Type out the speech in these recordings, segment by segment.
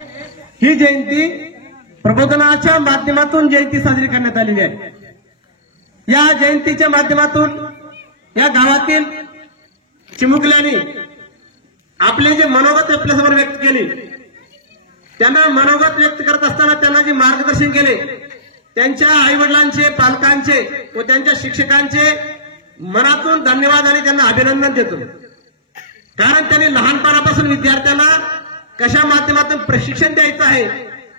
ही जयंती प्रबोधनाच्या माध्यमातून जयंती साजरी करण्यात आलेली आहे। या जयंतीच्या माध्यमातून या गावातील चिमुकल्यांनी आपले जे मनोगत आपल्यासमोर व्यक्त केले, त्यांना मनोगत व्यक्त करत असताना त्यांना जे मार्गदर्शन केले, त्यांच्या आईवडिलांचे, पालकांचे व त्यांच्या शिक्षकांचे मनातून धन्यवाद आणि त्यांना अभिनंदन देतो। कारण त्यांनी लहानपणापासून विद्यार्थ्यांना कशा माध्यमातून प्रशिक्षण द्यायचं आहे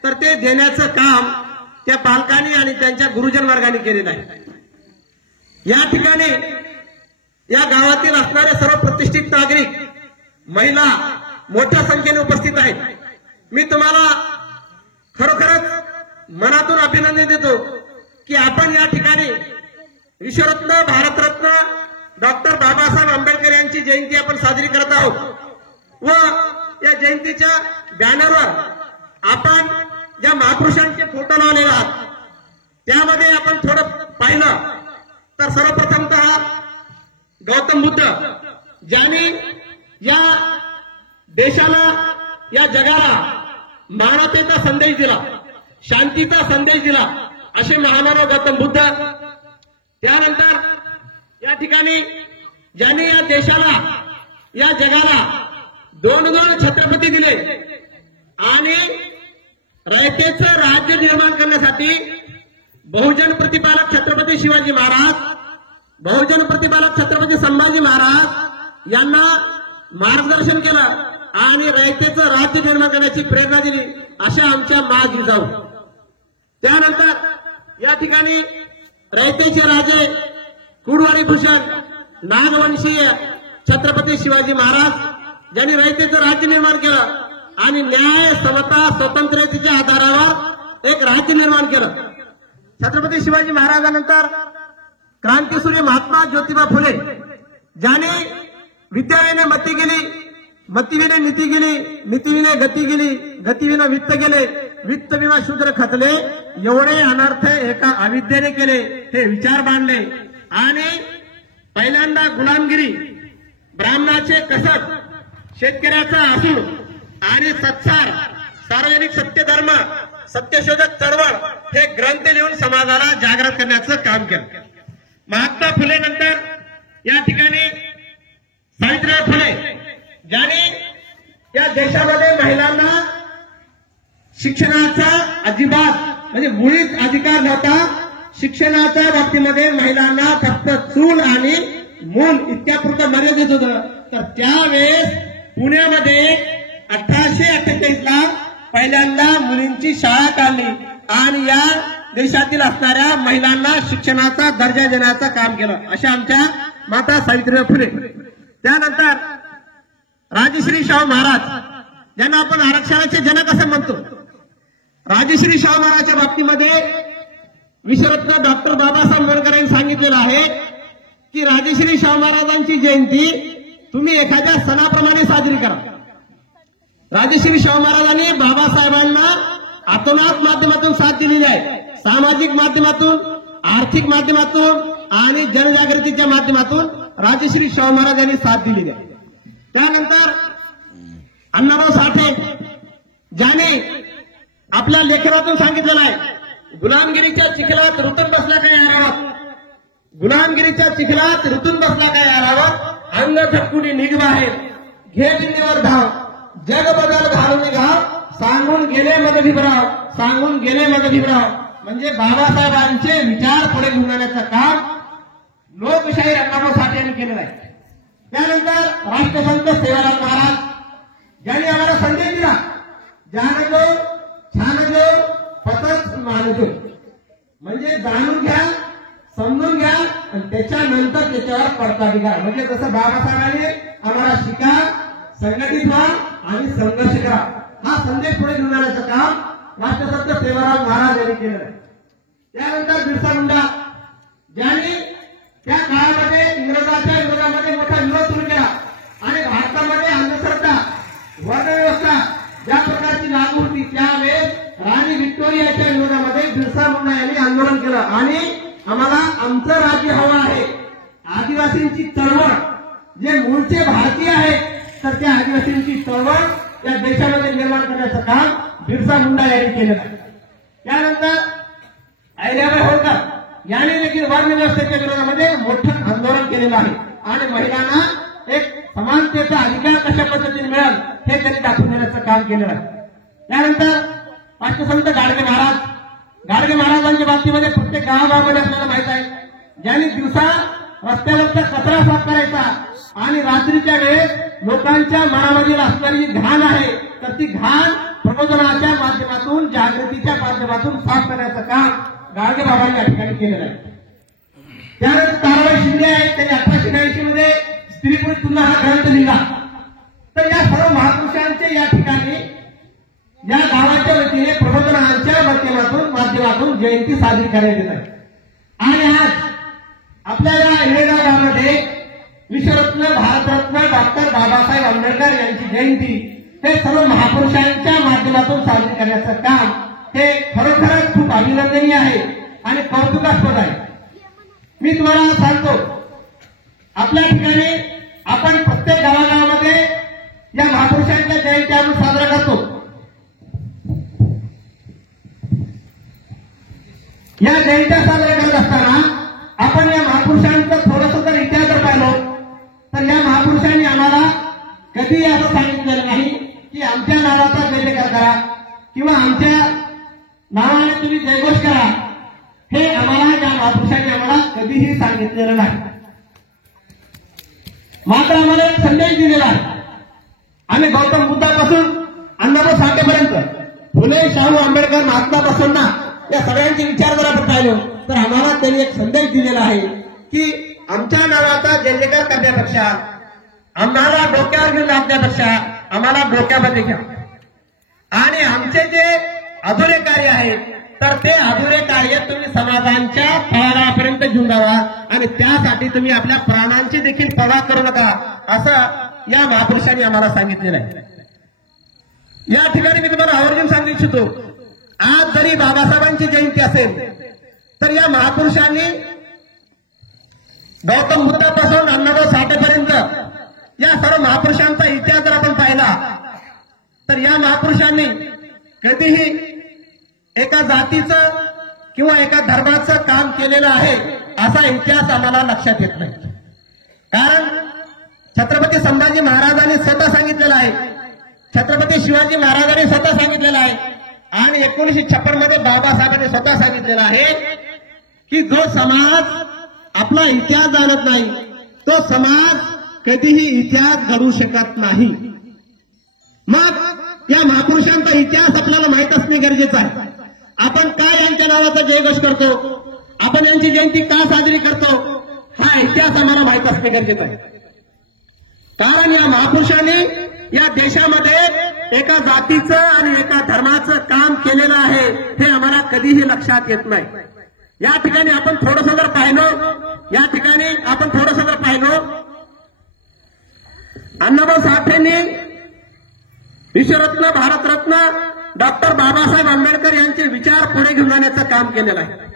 तर ते देण्याचं काम त्या पालकांनी आणि त्यांच्या गुरुजन वर्गाने केलेलं आहे। या ठिकाणी या गावातील असणारे सर्व प्रतिष्ठित नागरिक, महिला मोठ्या संख्येने उपस्थित आहेत। मी तुम्हाला खरोखरच मनातून अभिनंदन देतो की आपण या ठिकाणी विश्वरत्न, भारतरत्न डॉक्टर बाबासाहेब आंबेडकर यांची जयंती आपण साजरी करत आहोत व या जयंतीच्या बॅनरवर आपण ज्या महापुरुषांचे फोटो लावलेले आहात त्यामध्ये आपण थोडं पाहिलं तर सर्वप्रथमतः गौतम बुद्ध, ज्यांनी या देशाला, या जगाला मानवतेचा संदेश दिला, शांतीचा संदेश दिला, असे महामानव गौतम बुद्ध। त्यानंतर या ठिकाणी ज्यांनी या देशाला, या जगाला दोन छत्रपती दिले आणि रयतेचं राज्य निर्माण करण्यासाठी बहुजन प्रतिपालक छत्रपती शिवाजी महाराज, बहुजन प्रतिपालक छत्रपती संभाजी महाराज यांना मार्गदर्शन केलं आणि रयतेचं राज्य निर्माण करण्याची प्रेरणा दिली, अशा आमच्या मा जिजाऊ। त्यानंतर या ठिकाणी रयतेचे राजे कुडवाडी भूषण नागवंशीय छत्रपती शिवाजी महाराज, ज्यांनी रयतेचं राज्य निर्माण केलं आणि न्याय, समता, स्वतंत्रतेच्या आधारावर एक राज्य निर्माण केलं। छत्रपती शिवाजी महाराजांनंतर क्रांतीसूर्य महात्मा ज्योतिबा फुले, ज्याने विद्याविने मती गेली, मतीविने नीती गेली, नीतीविने गती गेली, गतीविने वित्त गेले, वित्त विना शूद्र खचले, एवढे अनर्थ एका अविद्येने केले, हे विचार मांडले आणि पहिल्यांदा गुलामगिरी, ब्राह्मणाचे कसब, शेतकऱ्याचा आसूड आणि सत्सार, सार्वजनिक सत्यधर्म, सत्यशोधक चळवळ हे ग्रंथ लिहून समाजाला जागृत करण्याचं काम केलं। महात्मा फुले नंतर या ठिकाणी सावित्रीबाई फुले, ज्याने या देशामध्ये महिलांना शिक्षणाचा अजिबात म्हणजे मुळीच अधिकार नव्हता। शिक्षणाच्या बाबतीमध्ये महिलांना फक्त चूल आणि मूल इतक्यापुरतं मर्यादित होतं। तर त्यावेळेस पुण्यामध्ये 1848ला पहिल्यांदा मुलींची शाळा काढली आणि या देशातील असणाऱ्या महिलांना शिक्षणाचा दर्जा देण्याचं काम केलं, अशा आमच्या माता सावित्रीबाई फुले। त्यानंतर राजश्री शाहू महाराज, ज्यांना आपण आरक्षणाचे जनक असं म्हणतो, राजश्री शाहू महाराजच्या बाबतीमध्ये विश्वरत्न डॉक्टर बाबासाहेब आंबेडकर यांनी सांगितलेलं आहे की राजश्री शाहू महाराजांची जयंती तुम्ही एखाद्या सणाप्रमाणे साजरी करा। राजश्री शाहू महाराजांनी बाबासाहेबांना अतोनात माध्यमातून साथ दिलेली आहे, सामाजिक माध्यमातून, आर्थिक माध्यमातून आणि जनजागृतीच्या माध्यमातून राजश्री शाहू महाराज यांनी साथ दिलेली आहे। त्यानंतर अण्णाराव साठे, ज्याने आपल्या लेखनातून सांगितलेलं आहे, गुलामगिरीच्या चिखलात रुतून बसला काय आरावात, गुलामगिरीच्या चिखलात रुतून बसला काय आरावात, अंग झटकुनी निघ बाहेर, घे बिंदीवर धाव, जग बदल घालून निघाव, सांगून गेले मग भीमराव, सांगून गेले मग भीमराव। म्हणजे बाबासाहेबांचे विचार पुढे घेऊन जाण्याचं काम लोकशाहीर अण्णाराव साठे यांनी केलेलं आहे। त्यानंतर राष्ट्रसंत सेवालाल महाराज, ज्यांनी आम्हाला संदेश दिला, जाणजो छानजो पतच मानजो, म्हणजे जाणून घ्या, समजून घ्या आणि त्याच्यानंतर त्याच्यावर पडताळणी करा। म्हणजे जसं बाबासाहेबांनी आम्हाला शिका, संघटित व्हा आणि संघर्ष करा, हा संदेश पुढे घेऊन जाण्याचं काम राष्ट्रसंत सेवालाल महाराज यांनी केलं। त्यानंतर बिरसा मुंडा, ज्यांनी त्या काळामध्ये इंग्रजांच्या विरोधामध्ये मोठा विरोध सुरू केला आणि भारतामध्ये अंधश्रद्धा, वर्णव्यवस्था ज्या प्रकारची लागू होती त्यावेळेस राणी व्हिक्टोरियाच्या विरोधामध्ये बिरसा मुंडा यांनी आंदोलन केलं आणि आम्हाला आमचं राज्य हवं आहे। आदिवासींची चळवळ, जे मूळचे भारतीय आहेत तर त्या आदिवासींची चळवळ या देशामध्ये निर्माण करण्याचं काम बिरसा मुंडा यांनी केलेलं आहे. त्यानंतर अहिल्याबाई होळकर यांनी देखील वर्ण व्यवस्थेच्या विरोधामध्ये मोठं आंदोलन केलेलं आहे आणि महिलांना एक समानतेचा अधिकार कशा पद्धतीने मिळेल हे त्यांनी दाखवून देण्याचं काम केलेलं आहे. त्यानंतर राष्ट्रसंत गाडगे महाराजांच्या बाबतीमध्ये प्रत्येक गावागावामध्ये आपल्याला माहित आहे, ज्यांनी दिवसा रस्त्यावरचा कचरा साफ करायचा आणि रात्रीच्या वेळेस लोकांच्या मनामधील असणारी जी घाण आहे तर ती घाण प्रबोधनाच्या माध्यमातून, जागृतीच्या माध्यमातून साफ करण्याचं काम गाडगे बाबांनी या ठिकाणी केलेलं आहे. त्यानंतर ताराबाई शिंदे आहेत, त्यांनी 1880 मध्ये स्त्री पुरुष तुलना हा ग्रंथ लिहिला. तर या सर्व महापुरुषांचे या ठिकाणी या गावाच्या वतीने प्रबोधनाच्या माध्यमातून जयंती साजरी करण्यात येत आहे. आणि आज आपल्या या येळेगाव गावामध्ये विश्वरत्न, भारतरत्न डॉक्टर बाबासाहेब आंबेडकर यांची जयंती हे सर्व महापुरुषांच्या माध्यमातून साजरी करण्याचं काम हे खरोखरच खूप अभिनंदनीय आहे आणि कौतुकास्पद आहे. मी तुम्हाला सांगतो, आपल्या ठिकाणी आपण प्रत्येक गावागावामध्ये या महापुरुषांच्या जयंती आपण साजरा करतो. या जयंत्या साजऱ्या करत असताना आपण या महापुरुषांचा थोडंसं जर इतिहास जर पाहिलो तर या महापुरुषांनी आम्हाला कधी असं सांगितलेलं नाही की आमच्या नावाचा जय जयकार करा किंवा आमच्या नावाने तुम्ही जयघोष करा. हे आम्हाला या महापुरुषांनी आम्हाला कधीही सांगितलेलं नाही. मात्र आम्हाला एक संदेश दिलेला आहे. आम्ही गौतम बुद्धापासून अण्णाभाऊ साठेपर्यंत, फुले, शाहू, आंबेडकर, महात्मा बसवण्णा या सगळ्यांचे विचार जर आपण पाहिलो तर आम्हाला त्यांनी एक संदेश दिलेला आहे की आमच्या नावाचा जय जयकार करण्यापेक्षा, आम्हाला डोक्यावर घेऊन नाचण्यापेक्षा आम्हाला डोक्यामध्ये घ्या आणि आमचे जे अधुरे कार्य आहे तर ते अधुरे कार्य तुम्ही समाजांच्या तळागाळापर्यंत घेऊन जावा आणि त्यासाठी तुम्ही आपल्या प्राणांची देखील पर्वा करू नका, असं या महापुरुषांनी आम्हाला सांगितलेलं आहे. या ठिकाणी मी तुम्हाला आवर्जून सांगू इच्छितो, आज जरी बाबासाहेबांची जयंती असेल तर या महापुरुषांनी गौतम बुद्धापासून अण्णाभाऊ साठेपर्यंत या सर्व महापुरुषांचा इतिहास जर आपण पाहिला तर या महापुरुषांनी कधीही एका जातीचं किंवा एका धर्माचं काम केलेलं आहे असा इतिहास आम्हाला लक्षात येत नाही. कारण छत्रपती संभाजी महाराजांनी स्वतः सांगितलेलं आहे, छत्रपती शिवाजी महाराजांनी स्वतः सांगितलेलं आहे आणि 1956 मध्ये बाबासाहेबांनी स्वतः सांगितलेलं आहे की जो समाज आपला इतिहास जाणत नाही तो समाज कधीही इतिहास घडवू शकत नाही. मग या महापुरुषांचा इतिहास आपल्याला माहित असणे गरजेचं आहे. आपण का यांच्या नावाचा जयघोष करतो, आपण यांची जयंती का साजरी करतो, हा इतिहास आम्हाला माहित असणे गरजेचं आहे. कारण या महापुरुषांनी या देशामध्ये एका जातीचं आणि एका धर्माचं काम केलेलं आहे हे आम्हाला कधीही लक्षात येत नाही. या ठिकाणी आपण थोडंसं जर पाहिलो, अण्णाभाऊ साठेंनी विश्वरत्न, भारतरत्न डॉक्टर बाबासाहेब आंबेडकर यांचे विचार पुढे घेऊन जाण्याचं काम केलेलं आहे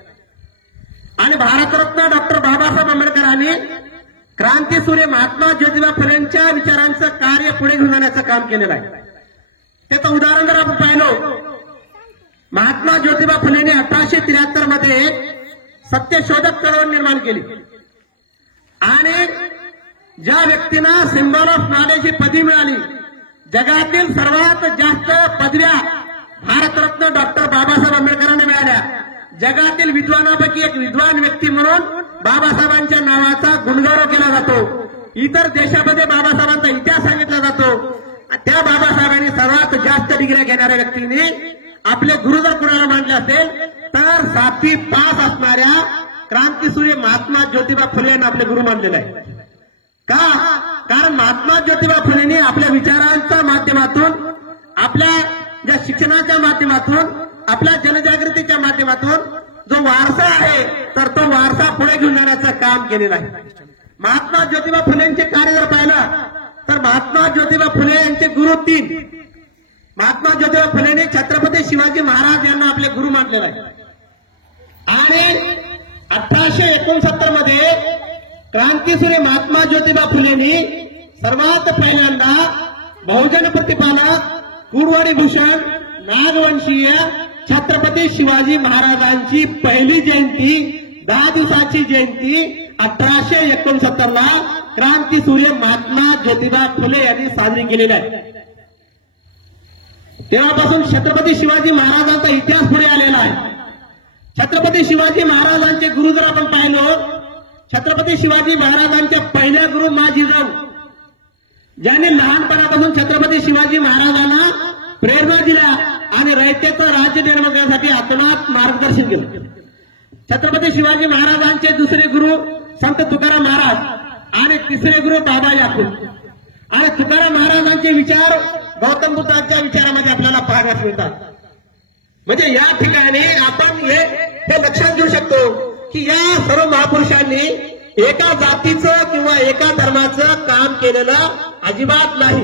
आणि भारतरत्न डॉक्टर बाबासाहेब आंबेडकरांनी क्रांतीसूर्य महात्मा ज्योतिबा फुलेंच्या विचारांचं कार्य पुढे घेऊन जाण्याचं काम केलेलं आहे. त्याचं उदाहरण जर आपण पाहिलं, महात्मा ज्योतिबा फुलेंनी 1873 मध्ये सत्यशोधक चळवळ निर्माण केली आणि ज्या व्यक्तींना सिम्बॉल ऑफ नॉलेज ही पदवी मिळाली, जगातील सर्वात जास्त पदव्या भारतरत्न डॉक्टर बाबासाहेब आंबेडकरांना मिळाल्या. जगातील विद्वानापैकी एक विद्वान व्यक्ती म्हणून बाबासाहेबांच्या नावाचा गुणगौरव केला जातो. इतर देशामध्ये बाबासाहेबांचा इतिहास सांगितला जातो. त्या बाबासाहेबांनी सर्वात जास्त डिग्र्या घेणाऱ्या व्यक्तीने आपले गुरु जर कुणाला मानले असेल तर 7वी पास असणाऱ्या क्रांतीसूर्य महात्मा ज्योतिबा फुले यांना आपले गुरु मानलेले आहे. का? कारण महात्मा ज्योतिबा फुलेंनी आपल्या विचारांच्या माध्यमातून, आपल्या ज्या शिक्षणाच्या माध्यमातून, आपल्या जनजागृतीच्या माध्यमातून जो वारसा आहे तर तो वारसा पुढे घेऊन जाण्याचं काम केलेलं आहे. महात्मा ज्योतिबा फुलेंचे कार्य जर पाहिलं तर महात्मा ज्योतिबा फुले यांचे गुरु 3. महात्मा ज्योतिबा फुलेंनी छत्रपती शिवाजी महाराज यांना आपले गुरु मानलेले आहे आणि 1869 मध्ये क्रांतीसूर्य महात्मा ज्योतिबा फुलेंनी सर्वात पहिल्यांदा बहुजन प्रतिपादक कुडवाडी भूषण नागवंशीय छत्रपती शिवाजी महाराजांची पहिली जयंती 10 दिवसाची जयंती 1869 ला क्रांतीसूर्य महात्मा ज्योतिबा फुले यांनी साजरी केलेली आहे. तेव्हापासून छत्रपती शिवाजी महाराजांचा इतिहास पुढे आलेला आहे. छत्रपती शिवाजी महाराजांचे गुरु जर आपण पाहिलो, छत्रपती शिवाजी महाराजांच्या पहिल्या गुरु मा जिजाऊ, ज्यांनी लहानपणापासून छत्रपती शिवाजी महाराजांना प्रेरणा दिल्या आणि रयतेचं राज्य निर्माण करण्यासाठी आतोनात मार्गदर्शन केलं. छत्रपती शिवाजी महाराजांचे दुसरे गुरु संत तुकाराम महाराज आणि तिसरे गुरु बाबा याकूब. आणि तुकाराम महाराजांचे विचार गौतम बुद्धांच्या विचारामध्ये आपल्याला पाहायला मिळतात. म्हणजे या ठिकाणी आपण हे लक्षात घेऊ शकतो की या सर्व महापुरुषांनी एका जातीचं किंवा एका धर्माचं काम केलेलं अजिबात नाही.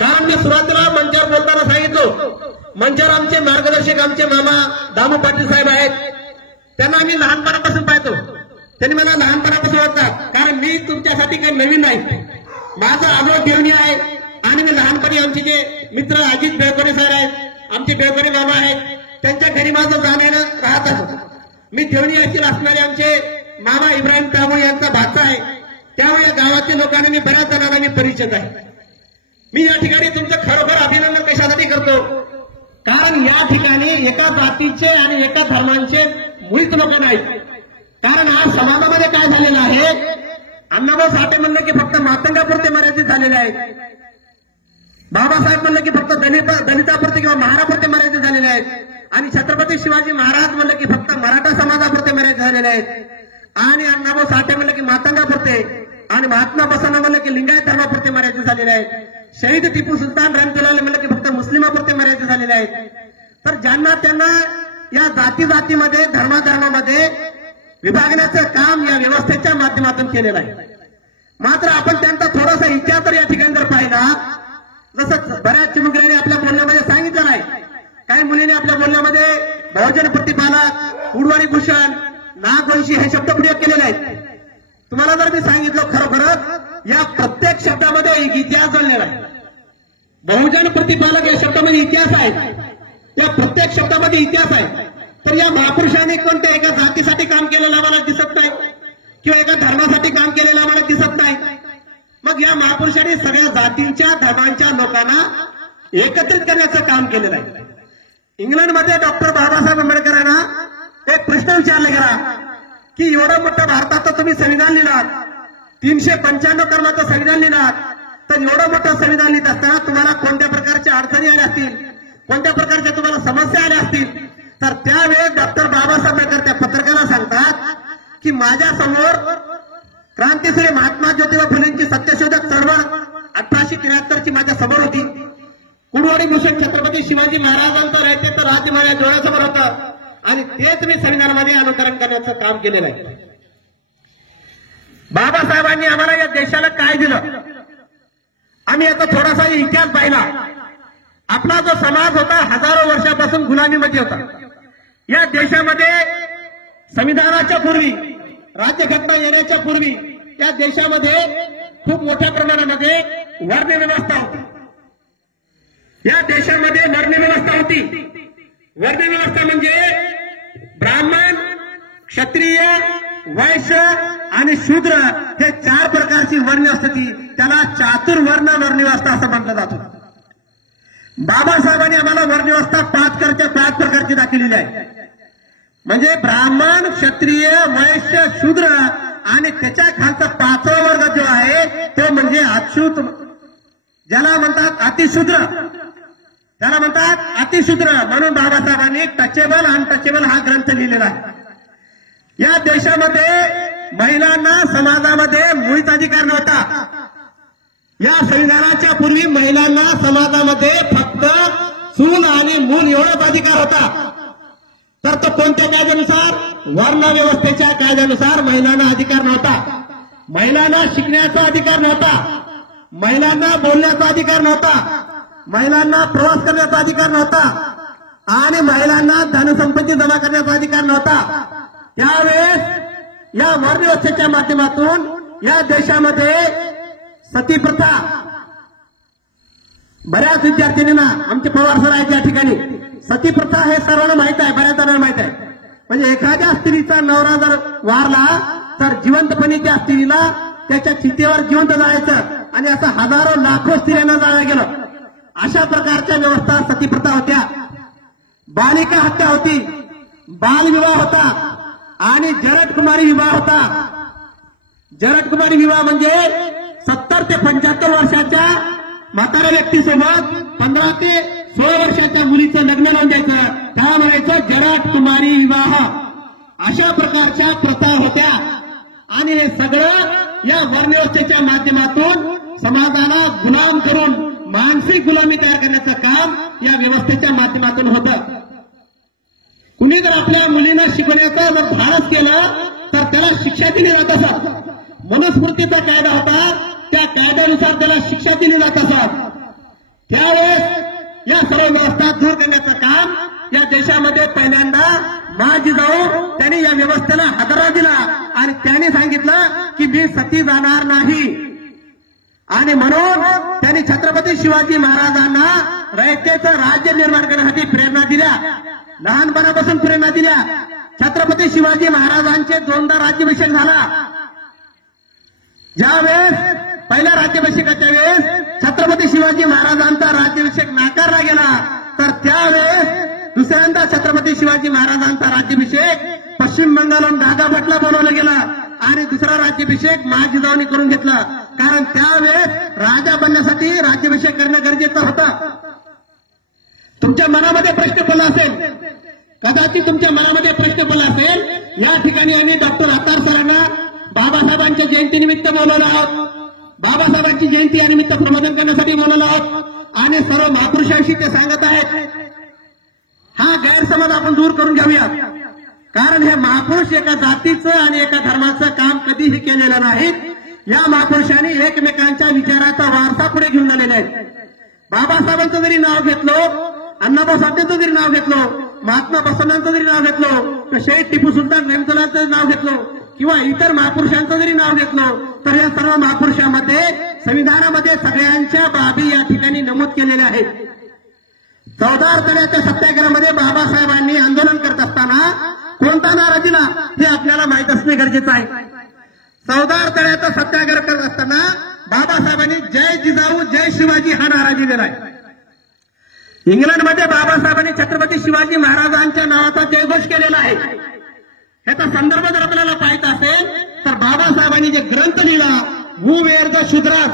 कारण मी सुरुवातीला मंचावर बोलताना सांगितलं, मंचावर आमचे मार्गदर्शक आमचे मामा दामू पाटील साहेब आहेत. त्यांना आम्ही लहानपणापासून पाहतो. त्यांनी मला लहानपणापासून ओळखतात. कारण मी तुमच्यासाठी काही नवीन नाही. माझं आजोळ देवणी आहे आणि मी लहानपणी आमचे जे मित्र अजित बेळकरे सर आहेत, आमचे बेळकरे मामा आहेत, त्यांच्या घरी माझं जाण्यानं राहत असत. मी देवणी येथील असणारे आमचे मामा इब्राहिम ताबू यांचा भाचा आहे. त्यामुळे गावातील लोकांना मी बऱ्याच जणांना मी परिचित आहे. मी या ठिकाणी तुमचं खरोखर अभिनंदन कशासाठी करतो, कारण या ठिकाणी एका जातीचे आणि एका धर्मांचे मुळीच लोक नाहीत. कारण आज समाजामध्ये काय झालेलं आहे, अण्णाभाऊ साठे म्हणलं की फक्त मातंगापुरते मर्यादित झालेले आहेत. बाबासाहेब म्हणलं की फक्त दलितापुरते किंवा महारापुरते मर्यादित झालेले आहेत. आणि छत्रपती शिवाजी महाराज म्हणलं की फक्त मराठा समाजापुरते मर्यादित झालेले आहेत. आणि अण्णाभाऊ साठे म्हणलं की मातंगापुरते आणि महात्मा बसवण्णा म्हणलं की लिंगायत धर्मापुरते मर्यादित झालेले आहेत. शहीद टिपू सुलतान रणपिलाले म्हणलं की फक्त मुस्लिमापुरते मर्यादित झालेले आहेत. तर ज्यांना त्यांना या जातीमध्ये धर्माधर्मामध्ये विभागण्याचं काम या व्यवस्थेच्या माध्यमातून केलेलं आहे. मात्र आपण त्यांचा थोडासा इतिहास तर या ठिकाणी जर पाहिला, जसं बऱ्याच चिमुकल्यांनी आपल्या बोलण्यामध्ये सांगितलं आहे, काही मुलींनी आपल्या बोलण्यामध्ये बहुजन प्रतिपालक, कुडवाडी भूषण, नागवंशी हे शब्द प्रयोग केलेले आहेत. तुम्हाला जर मी सांगितलं खरोखरच या प्रत्येक शब्दामध्ये एक इतिहास जोडलेला आहे. बहुजन प्रतिपालक या शब्दामध्ये इतिहास आहे, या प्रत्येक शब्दामध्ये इतिहास आहे. तर या महापुरुषांनी कोणत्या एका जातीसाठी काम केलेलं आम्हाला दिसत नाही किंवा एका धर्मासाठी काम केलेलं आम्हाला दिसत नाही. मग या महापुरुषांनी सगळ्या जातींच्या धर्मांच्या लोकांना एकत्रित करण्याचं काम केलेलं आहे. इंग्लंडमध्ये डॉक्टर बाबासाहेब आंबेडकरांना एक प्रश्न विचारला गेला की एवढं मोठं भारताचं तुम्ही संविधान लिहिलात, 395 कलमाचं संविधान लिहिलात, तर एवढं मोठं संविधान लिहित असताना तुम्हाला कोणत्या प्रकारच्या अडचणी आल्या असतील, कोणत्या प्रकारच्या तुम्हाला समस्या आल्या असतील. तर त्यावेळेस डॉक्टर बाबासाहेब आंबेडकर त्या पत्रकाराला सांगतात की माझ्या समोर क्रांतीसूर्य महात्मा ज्योतिबा फुलेंची सत्यशोधक चळवळ 1873 ची माझ्या समोर होती. कुडवाडी भूषण छत्रपती शिवाजी महाराजांचं रयतेचं राज्य माझ्या डोळ्यासमोर होतं आणि तेच मी संविधानामध्ये अनुकरण करण्याचं काम केलेलं आहे. बाबासाहेबांनी आम्हाला या देशाला काय दिलं, आम्ही याचा थोडासा इतिहास पाहिला. आपला जो समाज होता हजारो वर्षापासून गुलामीमध्ये होता. या देशामध्ये संविधानाच्या पूर्वी, राज्यघटना येण्याच्या पूर्वी या देशामध्ये खूप मोठ्या प्रमाणामध्ये वर्णव्यवस्था होती. या देशामध्ये वर्णव्यवस्था होती. वर्णव्यवस्था म्हणजे ब्राह्मण, क्षत्रिय, वैश्य आणि शूद्र हे 4 प्रकारची वर्ण असते. त्याला चातुर्वर्ण वर्णव्यवस्था असं म्हटलं जातं. बाबासाहेबांनी आम्हाला वर्णव्यवस्था 5 प्रकारची दाखवलेली आहे. म्हणजे ब्राह्मण, क्षत्रिय, वैश्य, शूद्र आणि त्याच्या खालचा 5वा वर्ग जो आहे तो म्हणजे अच्युत, ज्याला म्हणतात अतिशूद्र, त्याला म्हणतात अतिशूद्र. म्हणून बाबासाहेबांनी टचेबल अनटचेबल हा ग्रंथ लिहिलेला आहे. या देशामध्ये महिलांना समाजामध्ये मुळीच अधिकार नव्हता. या संविधानाच्या पूर्वी महिलांना समाजामध्ये फक्त चूल आणि मूल एवढाच अधिकार होता. तर तो कोणत्या कायद्यानुसार, वर्ण व्यवस्थेच्या कायद्यानुसार महिलांना अधिकार नव्हता. महिलांना शिकण्याचा अधिकार नव्हता, महिलांना बोलण्याचा अधिकार नव्हता, महिलांना प्रवास करण्याचा अधिकार नव्हता आणि महिलांना धनसंपत्ती जमा करण्याचा अधिकार नव्हता. त्यावेळेस या वर्णव्यवस्थेच्या माध्यमातून या देशामध्ये सतीप्रथा, बऱ्याच विद्यार्थिनींना आमचे पवार सर आहेत या ठिकाणी सती प्रथा हे सर्वांना माहित आहे, बऱ्याच जणांना माहित आहे. म्हणजे एखाद्या स्त्रीचा नवरा जर वारला तर जिवंतपणे त्या स्त्रीला त्याच्या चितेवर जिवंत जायचं आणि असं हजारो लाखो स्त्रियांना जाळलं गेलं. अशा प्रकारच्या व्यवस्था सती प्रथा होत्या. बालिका हत्या होती, बालविवाह होता आणि जरटकुमारी विवाह होता. जरटकुमारी विवाह म्हणजे 70 ते 75 वर्षाच्या म्हाताऱ्या व्यक्तीसोबत 15 ते 16 वर्षाच्या मुलीचं लग्न लावून द्यायचं, त्याला म्हणायचं जरटकुमारी विवाह. अशा प्रकारच्या प्रथा होत्या आणि हे सगळं या वर्णव्यवस्थेच्या माध्यमातून समाजाला गुलाम करून मानसिक गुलामी तयार करण्याचं काम या व्यवस्थेच्या माध्यमातून होतं. कुणी जर आपल्या मुलींना शिकवण्याचं जर धाडस केलं तर त्याला शिक्षा दिली जात असत. मनुस्मृतीचा कायदा होता, त्या कायद्यानुसार त्याला शिक्षा दिली जात असत. त्यावेळेस या सर्व व्यवस्था दूर करण्याचं काम या देशामध्ये पहिल्यांदा मा जिजाऊ त्यांनी या व्यवस्थेला हादरा दिला आणि त्यांनी सांगितलं की मी सती जाणार नाही. आणि म्हणून त्यांनी छत्रपती शिवाजी महाराजांना रयतेचं राज्य निर्माण करण्यासाठी प्रेरणा दिल्या, लहानपणापासून प्रेरणा दिल्या. छत्रपती शिवाजी महाराजांचे 2दा राज्याभिषेक झाला. ज्यावेळेस पहिल्या राज्याभिषेकाच्या वेळेस छत्रपती शिवाजी महाराजांचा राज्याभिषेक नाकारला गेला तर त्यावेळेस दुसऱ्यांदा छत्रपती शिवाजी महाराजांचा राज्याभिषेक पश्चिम बंगालहून गागाभट्टला बोलवलं गेलं आणि दुसरा राज्याभिषेक महाजिजाऊंनी करून घेतला. कारण त्यावेळेस राजा बनण्यासाठी राज्याभिषेक करणं गरजेचं होतं. तुमच्या मनामध्ये प्रश्न पडला असेल, कदाचित तुमच्या मनामध्ये प्रश्न पडला असेल, या ठिकाणी आम्ही डॉक्टर अत्तार सरांना बाबासाहेबांच्या जयंतीनिमित्त बोलवलं आहोत, बाबासाहेबांची जयंती या निमित्त प्रबोधन करण्यासाठी बोलवलं आहोत आणि सर्व महापुरुषांशी ते सांगत आहेत. हा गैरसमज आपण दूर करून घेऊया. कारण हे महापुरुष एका जातीचं आणि एका धर्माचं काम कधीही केलेलं नाहीत. या महापुरुषांनी एकमेकांच्या विचाराचा वारसा पुढे घेऊन आलेले आहेत. बाबासाहेबांचं जरी नाव घेतलं, अण्णाभाऊ साठेंचं जरी नाव घेतलं, महात्मा बसवण्यांचं जरी नाव घेतलं, शहीद टिपू सुलतान रेमतलाचं नाव घेतलं किंवा इतर महापुरुषांचं जरी नाव घेतलं तर या सर्व महापुरुषांमध्ये संविधानामध्ये सगळ्यांच्या बाबी या ठिकाणी नमूद केलेल्या आहेत. 14 तळ्याच्या सत्याग्रहामध्ये बाबासाहेबांनी आंदोलन करत असताना कोणता नारा दिला हे आपल्याला माहित असणे गरजेचं आहे. 14 तळ्याचा सत्याग्रह करत असताना बाबासाहेबांनी जय जिजाऊ जय शिवाजी हा नारा दिलेला आहे. इंग्लंडमध्ये बाबासाहेबांनी छत्रपती शिवाजी महाराजांच्या नावाचा जयघोष केलेला आहे. याचा संदर्भ जर आपल्याला पाहिजे असेल तर बाबासाहेबांनी जे ग्रंथ लिहिला who were the Shudras,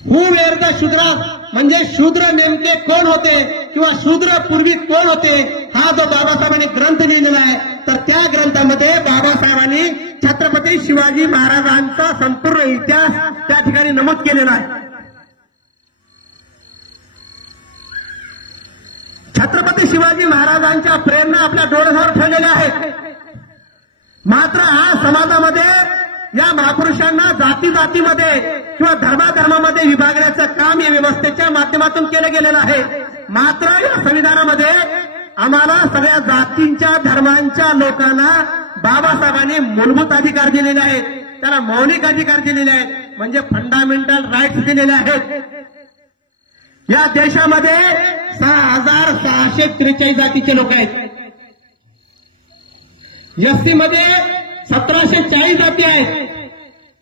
who were the Shudras म्हणजे शूद्र नेमके कोण होते किंवा शूद्र पूर्वी कोण होते हा जो बाबासाहेबांनी ग्रंथ लिहिलेला आहे तर त्या ग्रंथामध्ये बाबासाहेबांनी छत्रपती शिवाजी महाराजांचा संपूर्ण इतिहास त्या ठिकाणी नमूद केलेला आहे. छत्रपती शिवाजी महाराजांच्या प्रेरणा आपल्या डोळ्यासमोर ठेवलेल्या आहेत. मात्र आज समाजामध्ये या महापुरुषांना जाती जातीमध्ये किंवा धर्माधर्मामध्ये विभागण्याचं काम या व्यवस्थेच्या माध्यमातून केलं गेलेलं आहे. मात्र या संविधानामध्ये आम्हाला सगळ्या जातींच्या धर्मांच्या लोकांना बाबासाहेबांनी मूलभूत अधिकार दिलेले आहेत, त्याला मौलिक अधिकार दिलेले आहेत, म्हणजे फंडामेंटल राईट्स दिलेले आहेत. या देशामध्ये 6,643 जातीचे लोक आहेत. एससी मध्ये 1740 जाती आहेत.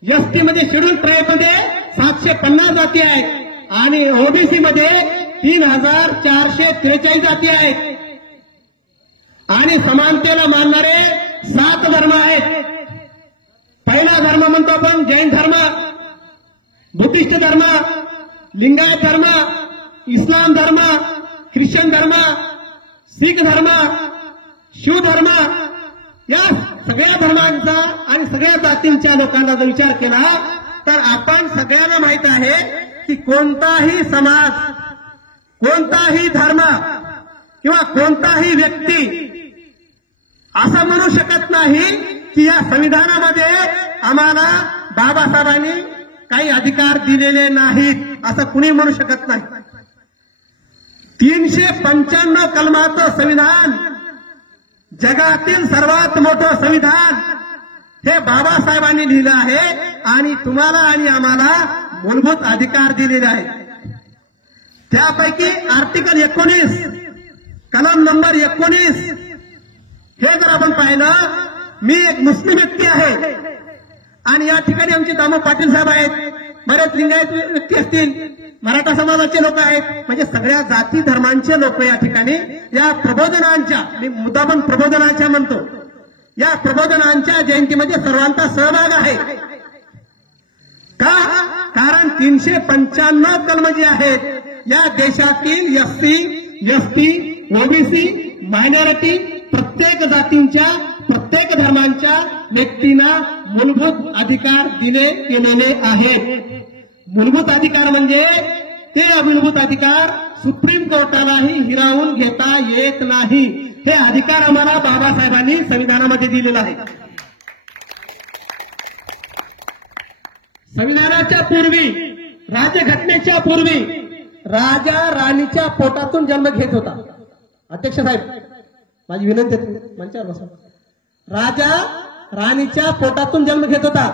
एसटी मध्ये शेड्यूल ट्राईब मध्ये 750 जाती आहेत आणि ओबीसी मध्ये 3,443 जाती आहेत. आणि समानतेला मानणारे 7 धर्म आहेत. पहिला धर्म म्हणतो आपण जैन धर्म, बुद्धिस्ट धर्म, लिंगायत धर्म, इस्लाम धर्म, ख्रिश्चन धर्म, शीख धर्म, शिव धर्म. या सगळ्या धर्मांचा आणि सगळ्या जातींच्या लोकांचा जर विचार केला तर आपण सगळ्यांना माहित आहे की कोणताही समाज, कोणताही धर्म किंवा कोणताही व्यक्ती असं म्हणू शकत नाही की या संविधानामध्ये आम्हाला बाबासाहेबांनी काही अधिकार दिलेले नाहीत, असं कुणी म्हणू शकत नाही. 395 कलमाचं संविधान, जगातील सर्वात मोठं संविधान हे बाबासाहेबांनी लिहिलं आहे आणि तुम्हाला आणि आम्हाला मूलभूत अधिकार दिलेले आहेत. त्यापैकी आर्टिकल 19 कलम नंबर 19 हे जर आपण पाहिलं, मी एक मुस्लिम व्यक्ती आहे आणि या ठिकाणी आमचे दामो पाटील साहेब आहेत, बरेच लिंगायत व्यक्ती असतील, मराठा समाजाचे लोक आहेत, म्हणजे सगळ्या जाती धर्मांचे लोक या ठिकाणी या प्रबोधनांच्या, मी मुद्दाम प्रबोधनाच्या म्हणतो, या प्रबोधनांच्या जयंतीमध्ये सर्वांचा सहभाग आहे. का? कारण 395 कलम जे आहेत या देशातील एससी, एसटी, ओबीसी, मायनॉरिटी, प्रत्येक जातींच्या, प्रत्येक धर्मांच्या व्यक्तींना मूलभूत अधिकार दिले गेलेले आहेत. मूलभूत अधिकार म्हणजे ते अमूलभूत अधिकार सुप्रीम कोर्टालाही हिरावून घेता येत नाही. हे अधिकार आम्हाला बाबासाहेबांनी संविधानामध्ये दिलेला आहे. संविधानाच्या पूर्वी, राज्यघटनेच्या पूर्वी राजा राणीच्या पोटातून जन्म घेत होता. अध्यक्ष साहेब, माझी विनंती आहे, मंचावर बसा. राजा राणीच्या पोटातून जन्म घेत होता.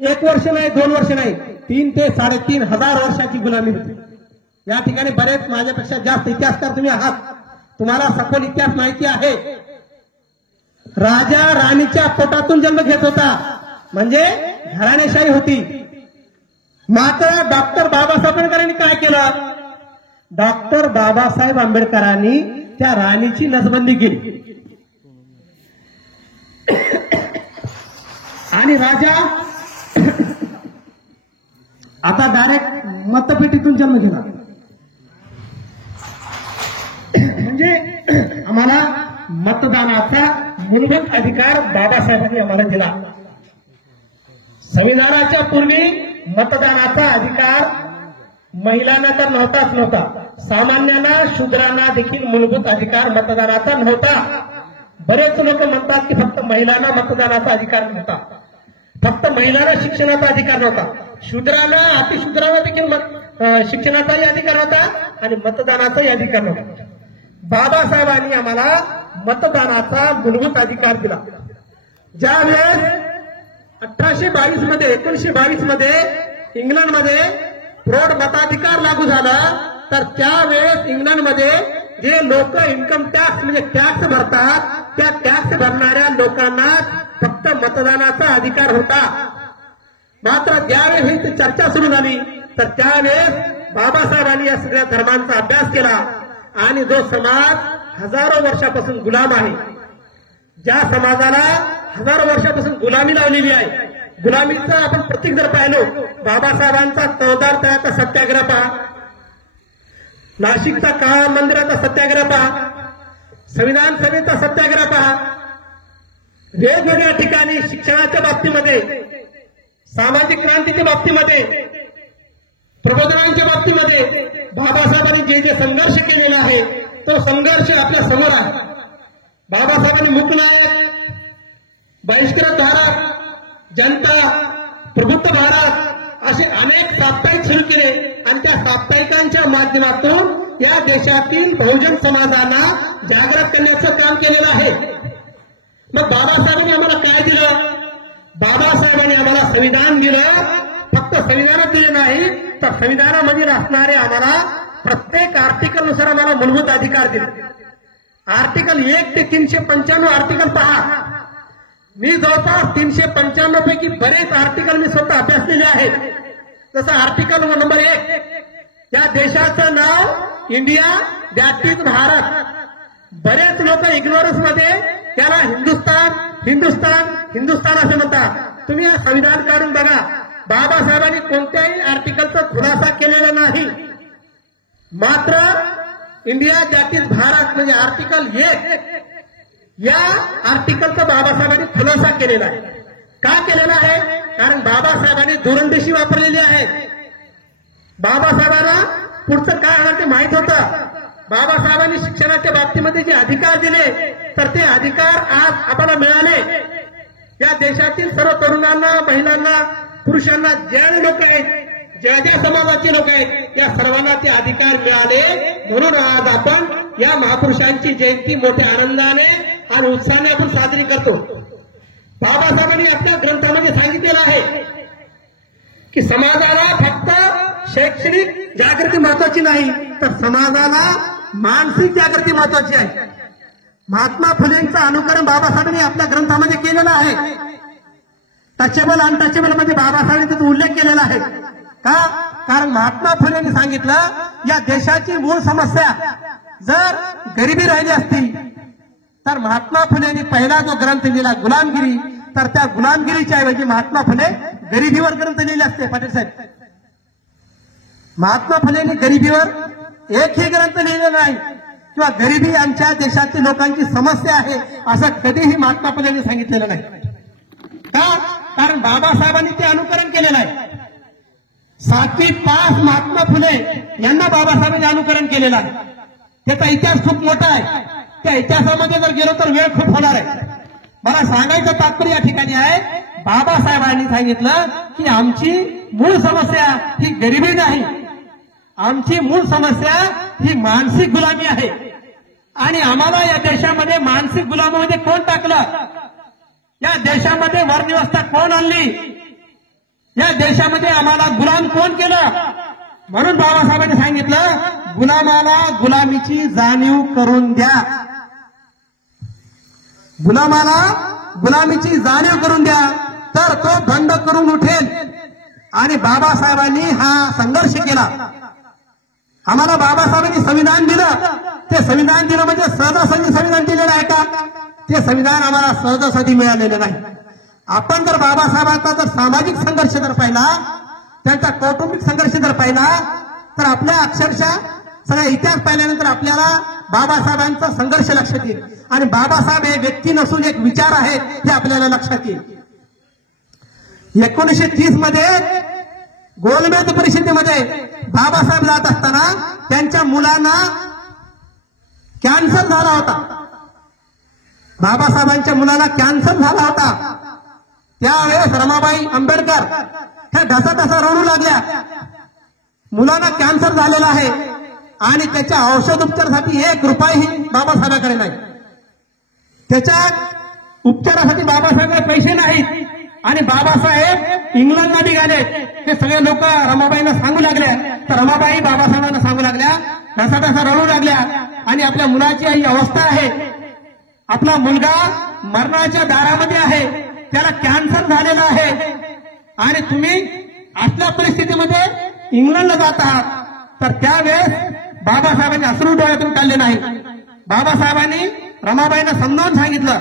1 वर्ष नाही, 2 वर्ष नाही, 3 ते 3.5 हजार वर्षाची गुलामी होती. या ठिकाणी बरेच माझ्यापेक्षा जास्त इतिहासकार तुम्ही आहात, तुम्हाला सखोल इतिहास माहिती आहे. राजा राणीच्या पोटातून जन्म घेत होता म्हणजे घराणेशाही होती. मात्र डॉक्टर बाबासाहेब आंबेडकरांनी काय केलं? डॉक्टर बाबासाहेब आंबेडकरांनी त्या राणीची नसबंदी केली आणि राजा आता डायरेक्ट मतपेटीतून जन्म घेणार. म्हणजे आम्हाला मतदानाचा मूलभूत अधिकार बाबासाहेबांनी आम्हाला दिला. संविधानाच्या पूर्वी मतदानाचा अधिकार महिलांना तर नव्हता. सामान्यांना, शूद्रांना देखील मूलभूत अधिकार मतदानाचा नव्हता. बरेच लोक म्हणतात की फक्त महिलांना मतदानाचा अधिकार नव्हता, फक्त महिलांना शिक्षणाचा अधिकार नव्हता, शूद्रांना, अतिशूद्रांना देखील शिक्षणाचाही अधिकार नव्हता आणि मतदानाचाही अधिकार नव्हता. बाबासाहेबांनी आम्हाला मतदानाचा मूलभूत अधिकार दिला. ज्यावेळेस 1922 मध्ये इंग्लंडमध्ये प्रौढ मताधिकार लागू झाला, तर त्यावेळेस इंग्लंडमध्ये जे लोक इन्कम टॅक्स म्हणजे टॅक्स भरतात, त्या टॅक्स भरणाऱ्या लोकांना फक्त मतदानाचा अधिकार होता. मात्र ज्यावेळेस ही चर्चा सुरू झाली, तर त्यावेळेस बाबासाहेबांनी या सगळ्या धर्मांचा अभ्यास केला आणि जो समाज हजारो वर्षापासून गुलाम आहे, ज्या समाजाला हजारो वर्षापासून गुलामी लावलेली आहे, गुलामीचं आपण प्रतीक जर पाहिलो, बाबासाहेबांचा 14 तळ्याचा सत्याग्रह पहा, नाशिकचा काळा मंदिराचा सत्याग्रह पहा, संविधान सभेचा सत्याग्रह पहा, वेगवेगळ्या ठिकाणी शिक्षणाच्या बाबतीमध्ये, सामाजिक क्रांतीच्या बाबतीमध्ये, प्रबोधनांच्या बाबतीमध्ये बाबासाहेबांनी जे संघर्ष केलेला आहे तो संघर्ष आपल्या समोर आहे. बाबासाहेबांनी मूकनायक, बहिष्कृत भारत, जनता, प्रबुद्ध भारत असे अनेक साप्ताहिक सुरू केले आणि त्या साप्ताहिकांच्या माध्यमातून या देशातील बहुजन समाजाला जागृत करण्याचं काम केलेलं आहे. मग बाबासाहेबांनी आम्हाला काय दिलं? बाबासाहेबांनी आम्हाला संविधान दिलं. फक्त संविधानात दिले नाही, तर संविधानामध्ये असणारे आम्हाला प्रत्येक आर्टिकलनुसार आम्हाला मूलभूत अधिकार दिले. आर्टिकल 1 ते 395 आर्टिकल पहा. मी जवळपास 395 पैकी बरेच आर्टिकल मी स्वतः अभ्यासलेले आहेत. जसं आर्टिकल नंबर 1, या देशाचं नाव इंडिया, दॅट इज भारत. बरेच लोक इग्नोरन्स मध्ये त्याला हिंदुस्तान असे म्हणतात. तुम्ही हा संविधान काढून बघा, बाबासाहेबांनी कोणत्याही आर्टिकलचा खुलासा केलेला नाही. मात्र इंडिया दॅट इज भारत म्हणजे आर्टिकल 1, या आर्टिकलचा बाबासाहेबांनी खुलासा केलेला आहे. का केलेला आहे? कारण बाबासाहेबांनी धोरणदेशी वापरलेली आहे. बाबासाहेबांना पुढचं काय होणार ते माहित होतं. बाबासाहेबांनी शिक्षणाच्या बाबतीमध्ये जे अधिकार दिले, तर ते अधिकार आज आपल्याला मिळाले. या देशातील सर्व तरुणांना, महिलांना, पुरुषांना, ज्या लोक आहेत, ज्या ज्या समाजाचे लोक आहेत, या सर्वांना ते अधिकार मिळाले. म्हणून आज आपण या महापुरुषांची जयंती मोठ्या आनंदाने आणि उत्साहाने आपण साजरी करतो. बाबासाहेबांनी आपल्या ग्रंथामध्ये सांगितलेलं आहे की समाजाला फक्त शैक्षणिक जागृती महत्वाची नाही, तर समाजाला मानसिक जागृती महत्वाची आहे. महात्मा फुलेंचं अनुकरण बाबासाहेबांनी आपल्या ग्रंथामध्ये केलेलं आहे. टचेबल अनटचेबल मध्ये बाबासाहेबांनी त्याचा उल्लेख केलेला आहे. का? कारण महात्मा फुलेंनी सांगितलं, या देशाची मूळ समस्या जर गरिबी राहिली असती तर महात्मा फुलेंनी पहिला जो ग्रंथ लिहिला गुलामगिरी, तर त्या गुलामगिरीच्या ऐवजी महात्मा फुले गरिबीवर ग्रंथ लिहिले असते. पाटील साहेब, महात्मा फुलेंनी गरिबीवर एकही ग्रंथ लिहिलेला नाही, किंवा गरिबी आमच्या देशातील लोकांची समस्या आहे असं कधीही महात्मा फुलेंनी सांगितलेलं नाही. का? कारण बाबासाहेबांनी ते अनुकरण केलेलं आहे. 7वी पास महात्मा फुले यांना बाबासाहेबांनी अनुकरण केलेलं आहे. त्याचा इतिहास खूप मोठा आहे. त्या इतिहासामध्ये जर गेलो तर वेळ खूप होणार आहे. मला सांगायचं तात्पर्य या ठिकाणी आहे, बाबासाहेबांनी सांगितलं की आमची मूळ समस्या ही गरिबी नाही, आमची मूळ समस्या ही मानसिक गुलामी आहे. आणि आम्हाला या देशामध्ये मानसिक गुलामीमध्ये कोण टाकलं? या देशामध्ये वर्णव्यवस्था कोण आणली? या देशामध्ये आम्हाला गुलाम कोण केलं? म्हणून बाबासाहेबांनी सांगितलं, गुलामाला गुलामीची जाणीव करून द्या, गुलामाला गुलामीची जाणीव करून द्या, तर तो बंड करून उठेल. आणि बाबासाहेबांनी हा संघर्ष केला. आम्हाला बाबासाहेबांनी संविधान दिलं. ते संविधान दिलं म्हणजे सहजासहजी संविधान दिलेलं आहे का? ते संविधान आम्हाला सहजासहजी मिळालेलं नाही. आपण जर बाबासाहेबांचा जर सामाजिक संघर्ष जर पाहिला, त्यांचा कौटुंबिक संघर्ष जर पाहिला, तर आपल्या अक्षरशः सगळा इतिहास पाहिल्यानंतर आपल्याला बाबासाहेबांचा संघर्ष लक्षात येईल. आणि बाबासाहेब हे व्यक्ती नसून एक विचार आहेत हे आपल्याला लक्षात येईल. 1930 मध्ये गोलमेज परिषदेमध्ये बाबासाहेब जात असताना त्यांच्या मुलांना कॅन्सर झाला होता. बाबासाहेबांच्या मुलाला कॅन्सर झाला होता. त्यावेळेस रमाबाई आंबेडकर ह्या ढसाढसा रडू लागल्या. मुलांना कॅन्सर झालेला आहे आणि त्याच्या औषध उपचारासाठी 1 रुपयाही बाबासाहेबांकडे नाही. त्याच्या उपचारासाठी बाबासाहेबांकडे पैसे नाहीत. आणि बाबासाहेब इंग्लंडला निघाले. ते सगळे लोक रमाबाईंना सांगू लागल्या. तर रमाबाई बाबासाहेबांना सांगू लागल्या, ढसाढसा रडू लागल्या, आणि आपल्या मुलाची ही अवस्था आहे, आपला मुलगा मरणाच्या दारामध्ये आहे, त्याला कॅन्सर झालेला आहे, आणि तुम्ही असल्या परिस्थितीमध्ये इंग्लंडला जात आहात. तर त्यावेळेस बाबासाहेबांनी अश्रू डोळ्यातून काढले नाही. बाबासाहेबांनी रमाबाईंना समजावून सांगितलं,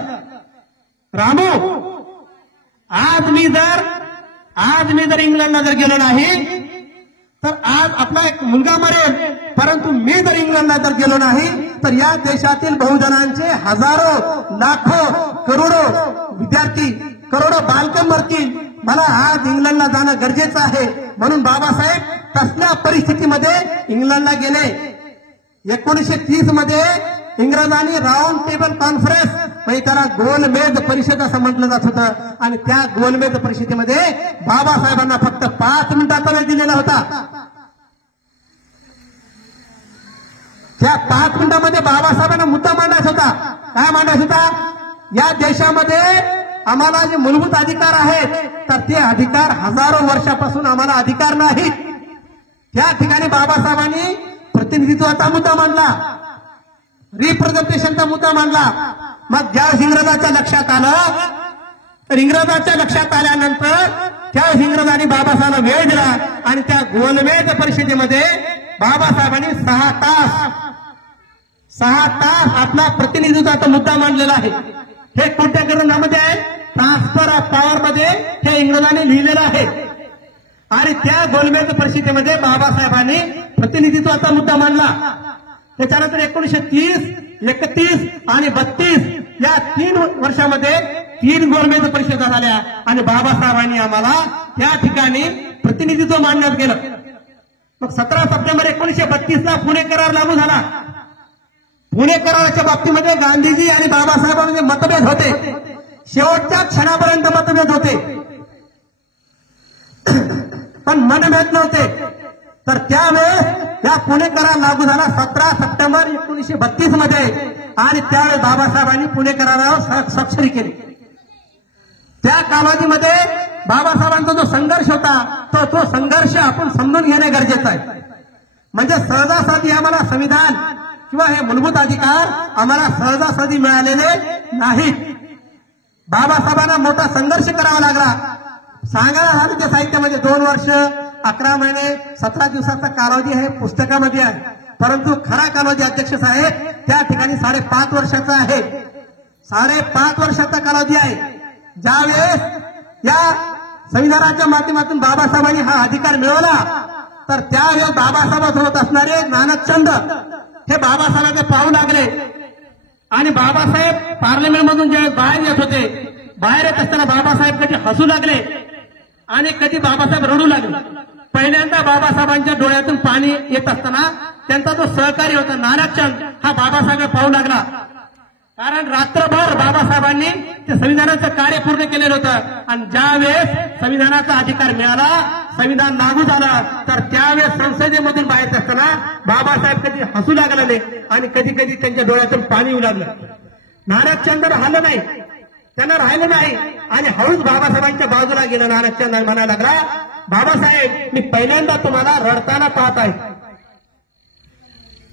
रामू, आज मी जर इंग्लंडला जर गेलो नाही तर आज आपला एक मुलगा मरेल, परंतु मी जर इंग्लंडला जर गेलो नाही तर या देशातील बहुजनांचे हजारो, लाखो, करोडो विद्यार्थी, करोडो बालकं मरतील. मला आज इंग्लंडला जाणं गरजेचं आहे. म्हणून बाबासाहेब तसल्या परिस्थितीमध्ये इंग्लंडला गेले. 1930 मध्ये इंग्रजांनी राऊंड टेबल कॉन्फरन्स, म्हणजे त्याला गोलमेज परिषद असं म्हटलं जात होतं. आणि त्या गोलमेज परिषदेमध्ये बाबासाहेबांना फक्त 5 मिनिटाचा वेळ दिलेला होता. त्या 5 मिनिटांमध्ये बाबासाहेबांना मुद्दा मांडायचा होता. काय मांडायचा होता? या देशामध्ये आम्हाला जे मूलभूत अधिकार आहेत, तर ते अधिकार हजारो वर्षापासून आम्हाला अधिकार नाहीत. त्या ठिकाणी बाबासाहेबांनी प्रतिनिधित्वाचा मुद्दा मांडला, रिप्रेझेंटेशनचा मुद्दा मांडला. मग ज्यावेळेस इंग्रजाच्या लक्षात आलं, तर इंग्रजाच्या लक्षात आल्यानंतर त्यावेळेस इंग्रजांनी बाबासाहेबांना वेळ दिला. आणि त्या गोलमेज परिषदेमध्ये बाबासाहेबांनी 6 तास आपला प्रतिनिधित्वाचा मुद्दा मांडलेला आहे. हे कोणत्या ग्रंथामध्ये आहे? ट्रान्सफर ऑफ पॉवर मध्ये हे इंग्रजांनी लिहिलेलं आहे. आणि त्या गोलमेज परिषदेमध्ये बाबासाहेबांनी प्रतिनिधित्वाचा मुद्दा मांडला. त्याच्यानंतर 1930, 31 आणि 32 या 3 वर्षामध्ये 3 गोलमेज परिषदा झाल्या. आणि बाबासाहेबांनी आम्हाला त्या ठिकाणी प्रतिनिधित्व मांडण्यात गेलं. मग 17 सप्टेंबर 1932 पुणे करार लागू झाला. पुणे कराराच्या बाबतीमध्ये गांधीजी आणि बाबासाहेबांमध्ये मतभेद होते. शेवटच्या क्षणापर्यंत मतभेद होते, पण मनभेद नव्हते. तर त्यावेळेस या पुणे करार लागू झाला 17 सप्टेंबर 1932 मध्ये. आणि त्यावेळेस बाबासाहेबांनी पुणे करारावर स्वाक्षरी केली. त्या कालावधीमध्ये बाबासाहेबांचा जो संघर्ष होता तो संघर्ष आपण समजून घेणे गरजेचं आहे. म्हणजे सहजासहजी आम्हाला संविधान किंवा हे मूलभूत अधिकार आम्हाला सहजासहजी मिळालेले नाहीत. बाबासाहेबांना मोठा संघर्ष करावा लागला. सांगायला साहित्य साहित्यामध्ये 2 वर्ष 11 महिने 17 दिवसाचा कालावधी आहे, पुस्तकामध्ये आहे. परंतु खरा कालावधी अध्यक्ष साहेब त्या ठिकाणी 5.5 वर्षाचा आहे. 5.5 वर्षाचा कालावधी आहे. ज्यावेळेस या संविधानाच्या माध्यमातून बाबासाहेबांनी हा अधिकार मिळवला तर त्यावेळेस बाबासाहेबांसोबत असणारे नानकचंद हे बाबासाहेबांचे पाहू लागले आणि बाबासाहेब पार्लमेंटमधून ज्यावेळेस बाहेर येत होते, बाहेर येत असताना बाबासाहेब कधी हसू लागले आणि कधी बाबासाहेब रडू लागले. पहिल्यांदा बाबासाहेबांच्या डोळ्यातून पाणी येत असताना त्यांचा जो सहकारी होता नानकचंद हा बाबासाहेब पाहू लागला. कारण रात्रभर बाबासाहेबांनी ते संविधानाचं कार्य पूर्ण केलेलं होतं आणि ज्यावेळेस संविधानाचा अधिकार मिळाला, संविधान लागू झालं, तर त्यावेळेस संसदेमधून बाहेर असताना बाबासाहेब कधी हसू लागले आणि कधी कधी त्यांच्या डोळ्यातून पाणी येऊ लागलं. नानकचंद हल्लं नाही, त्यांना राहिलं नाही आणि हळूच बाबासाहेबांच्या बाजूला गेला. नानकचंद म्हणायला लागला, बाबासाहेब मी पहिल्यांदा तुम्हाला रडताना पाहत आहे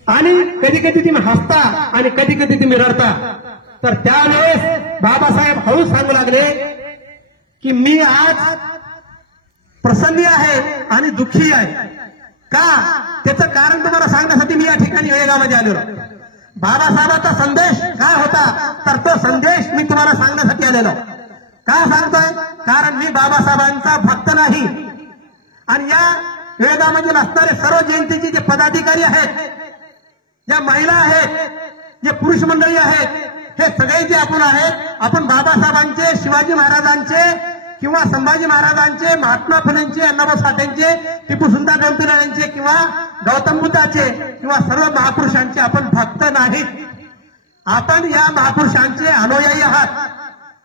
आणि कधी कधी तुम्ही हसता आणि कधी कधी तुम्ही रडता. तर त्यावेळेस बाबासाहेब हळूच सांगू लागले की मी आज प्रसन्न आहे आणि दुःखी आहे. का? त्याचं कारण तुम्हाला सांगण्यासाठी मी या ठिकाणी वेगामध्ये आलेलो. बाबासाहेबांचा संदेश काय होता तर तो संदेश मी तुम्हाला सांगण्यासाठी आलेलो. का सांगतोय? कारण मी बाबासाहेबांचा भक्त नाही आणि या वेगामध्ये असणारे सर्व जयंतीचे जे पदाधिकारी आहेत, ज्या महिला आहेत, जे पुरुष मंडळी आहेत, हे सगळे जे आपण आहेत, आपण बाबासाहेबांचे, शिवाजी महाराजांचे किंवा संभाजी महाराजांचे, महात्मा फुलेंचे, अण्णाभाऊ साठेंचे, टिपू सुलतान यांचे किंवा गौतम बुद्धाचे किंवा सर्व महापुरुषांचे आपण भक्त नाहीत. आपण या महापुरुषांचे अनुयायी आहात.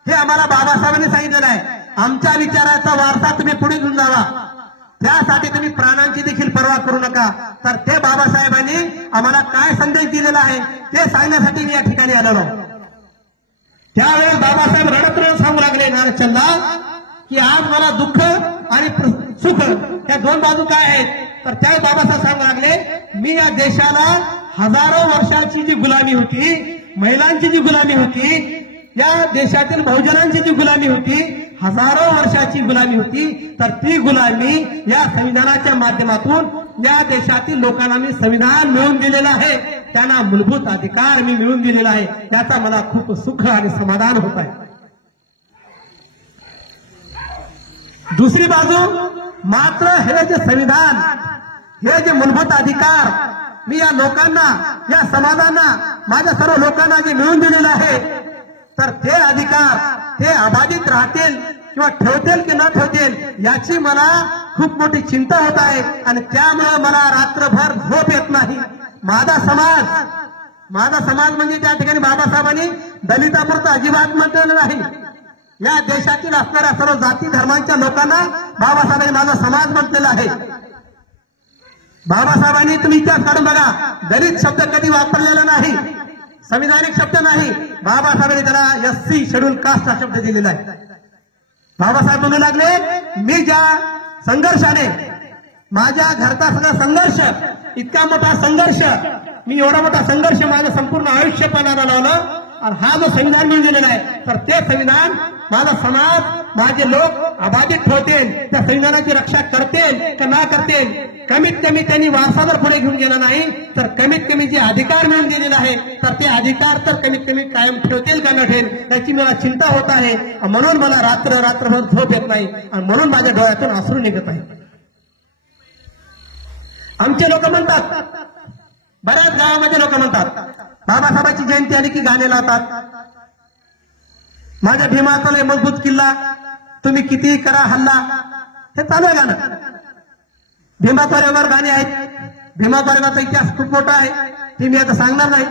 हे आम्हाला बाबासाहेबांनी सांगितलेलं आहे. आमच्या विचाराचा वारसा तुम्ही पुढे घेऊन जावा, त्यासाठी तुम्ही प्राणांची देखील पर्वा करू नका. तर ते बाबासाहेबांनी आम्हाला काय संदेश दिलेला आहे ते सांगण्यासाठी मी या ठिकाणी आलेलो. त्यावेळेस बाबासाहेब रडत सांगू लागले नानकचंदा की आज मला दुःख आणि सुख या 2 बाजू काय आहेत. तर त्यावेळेस बाबासाहेब सांगू लागले, मी या देशाला हजारो वर्षाची जी गुलामी होती, महिलांची जी गुलामी होती, या देशातील बहुजनांची जी गुलामी होती, हजारो वर्षाची गुलामी होती, तर ती गुलामी या संविधानाच्या माध्यमातून या देशातील लोकांना मी संविधान मिळवून दिलेलं आहे, त्यांना मूलभूत अधिकार मी मिळवून दिलेला आहे, याचा मला खूप सुख आणि समाधान होत आहे. दुसरी बाजू मात्र हे जे संविधान, हे जे मूलभूत अधिकार मी या लोकांना, या समाजांना, माझ्या सर्व लोकांना जे मिळवून दिलेलं आहे, तर ते अधिकार ते अबाधित राहतील किंवा ठेवतील की न ठेवतील याची मला खूप मोठी चिंता होत आहे आणि त्यामुळे मला रात्रभर झोप येत नाही. माझा समाज म्हणजे त्या ठिकाणी बाबासाहेबांनी दलितापुरतं अजिबात म्हटलेलं नाही. या देशातील असणाऱ्या सर्व जाती धर्मांच्या लोकांना बाबासाहेबांनी माझा समाज म्हटलेला आहे. बाबासाहेबांनी तुम्ही इतिहास काढून बघा, दलित शब्द कधी वापरलेला नाही, संविधानिक शब्द नाही. बाबासाहेबांनी त्याला SC शेड्यूल कास्ट हा शब्द दिलेला आहे. बाबासाहेब म्हणू लागले, मी ज्या संघर्षाने, माझ्या घरचा सगळा संघर्ष, इतका मोठा संघर्ष, मी एवढा मोठा संघर्ष माझं संपूर्ण आयुष्य पणाला लावलं आणि हा जो संविधान मिळून दिलेला आहे, तर ते संविधान माझा समाज, माझे लोक अबाधित ठेवतील, त्या संविधानाची रक्षा करतील का ना करतील. कमीत कमी त्यांनी वारसा जर पुढे घेऊन गेला नाही तर कमीत कमी जे अधिकार मिळून दिलेले आहे तर ते अधिकार तर कमीत कमी कायम ठेवतील का न ठेवेल याची मला चिंता होत आहे. म्हणून मला रात्रभर झोप येत नाही आणि म्हणून माझ्या डोळ्यातून अश्रू निघत आहे. आमचे लोक म्हणतात, बऱ्याच गावामध्ये लोक म्हणतात, बाबासाहेबांची जयंती आली की गाणे लावतात, माझ्या भीमाचा लय मजबूत किल्ला, तुम्ही कितीही करा हल्ला, हे चालू आहे गाणं. भीमा कोरेगावर गाणे आहेत, भीमा कोरेगावचा इतिहास खूप मोठा आहे, ते मी आता सांगणार नाही.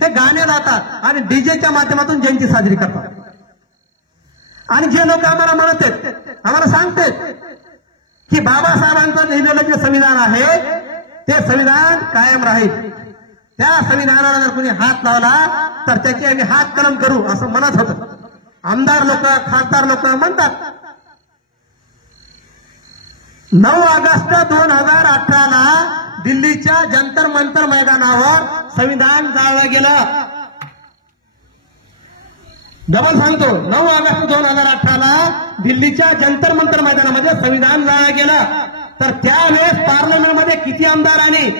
हे गाणे लावतात आणि डीजेच्या माध्यमातून जयंती साजरी करतात. आणि जे लोक आम्हाला म्हणत आहेत, आम्हाला सांगतात की बाबासाहेबांचं लिहिलेलं जे संविधान आहे ते संविधान कायम राहील, त्या संविधानाला जर कोणी हात लावला तर त्याची आम्ही हात कलम करू असं म्हणत होतं. आमदार लोक, खासदार लोक म्हणतात 9 ऑगस्ट 2018ला दिल्लीच्या जंतर मंतर मैदानावर संविधान जाळलं गेलं. डबल सांगतो, 9 ऑगस्ट 2018ला दिल्लीच्या जंतर मंतर मैदानामध्ये संविधान जाळलं गेलं. तर त्यावेळेस पार्लमेंटमध्ये किती आमदारांनी,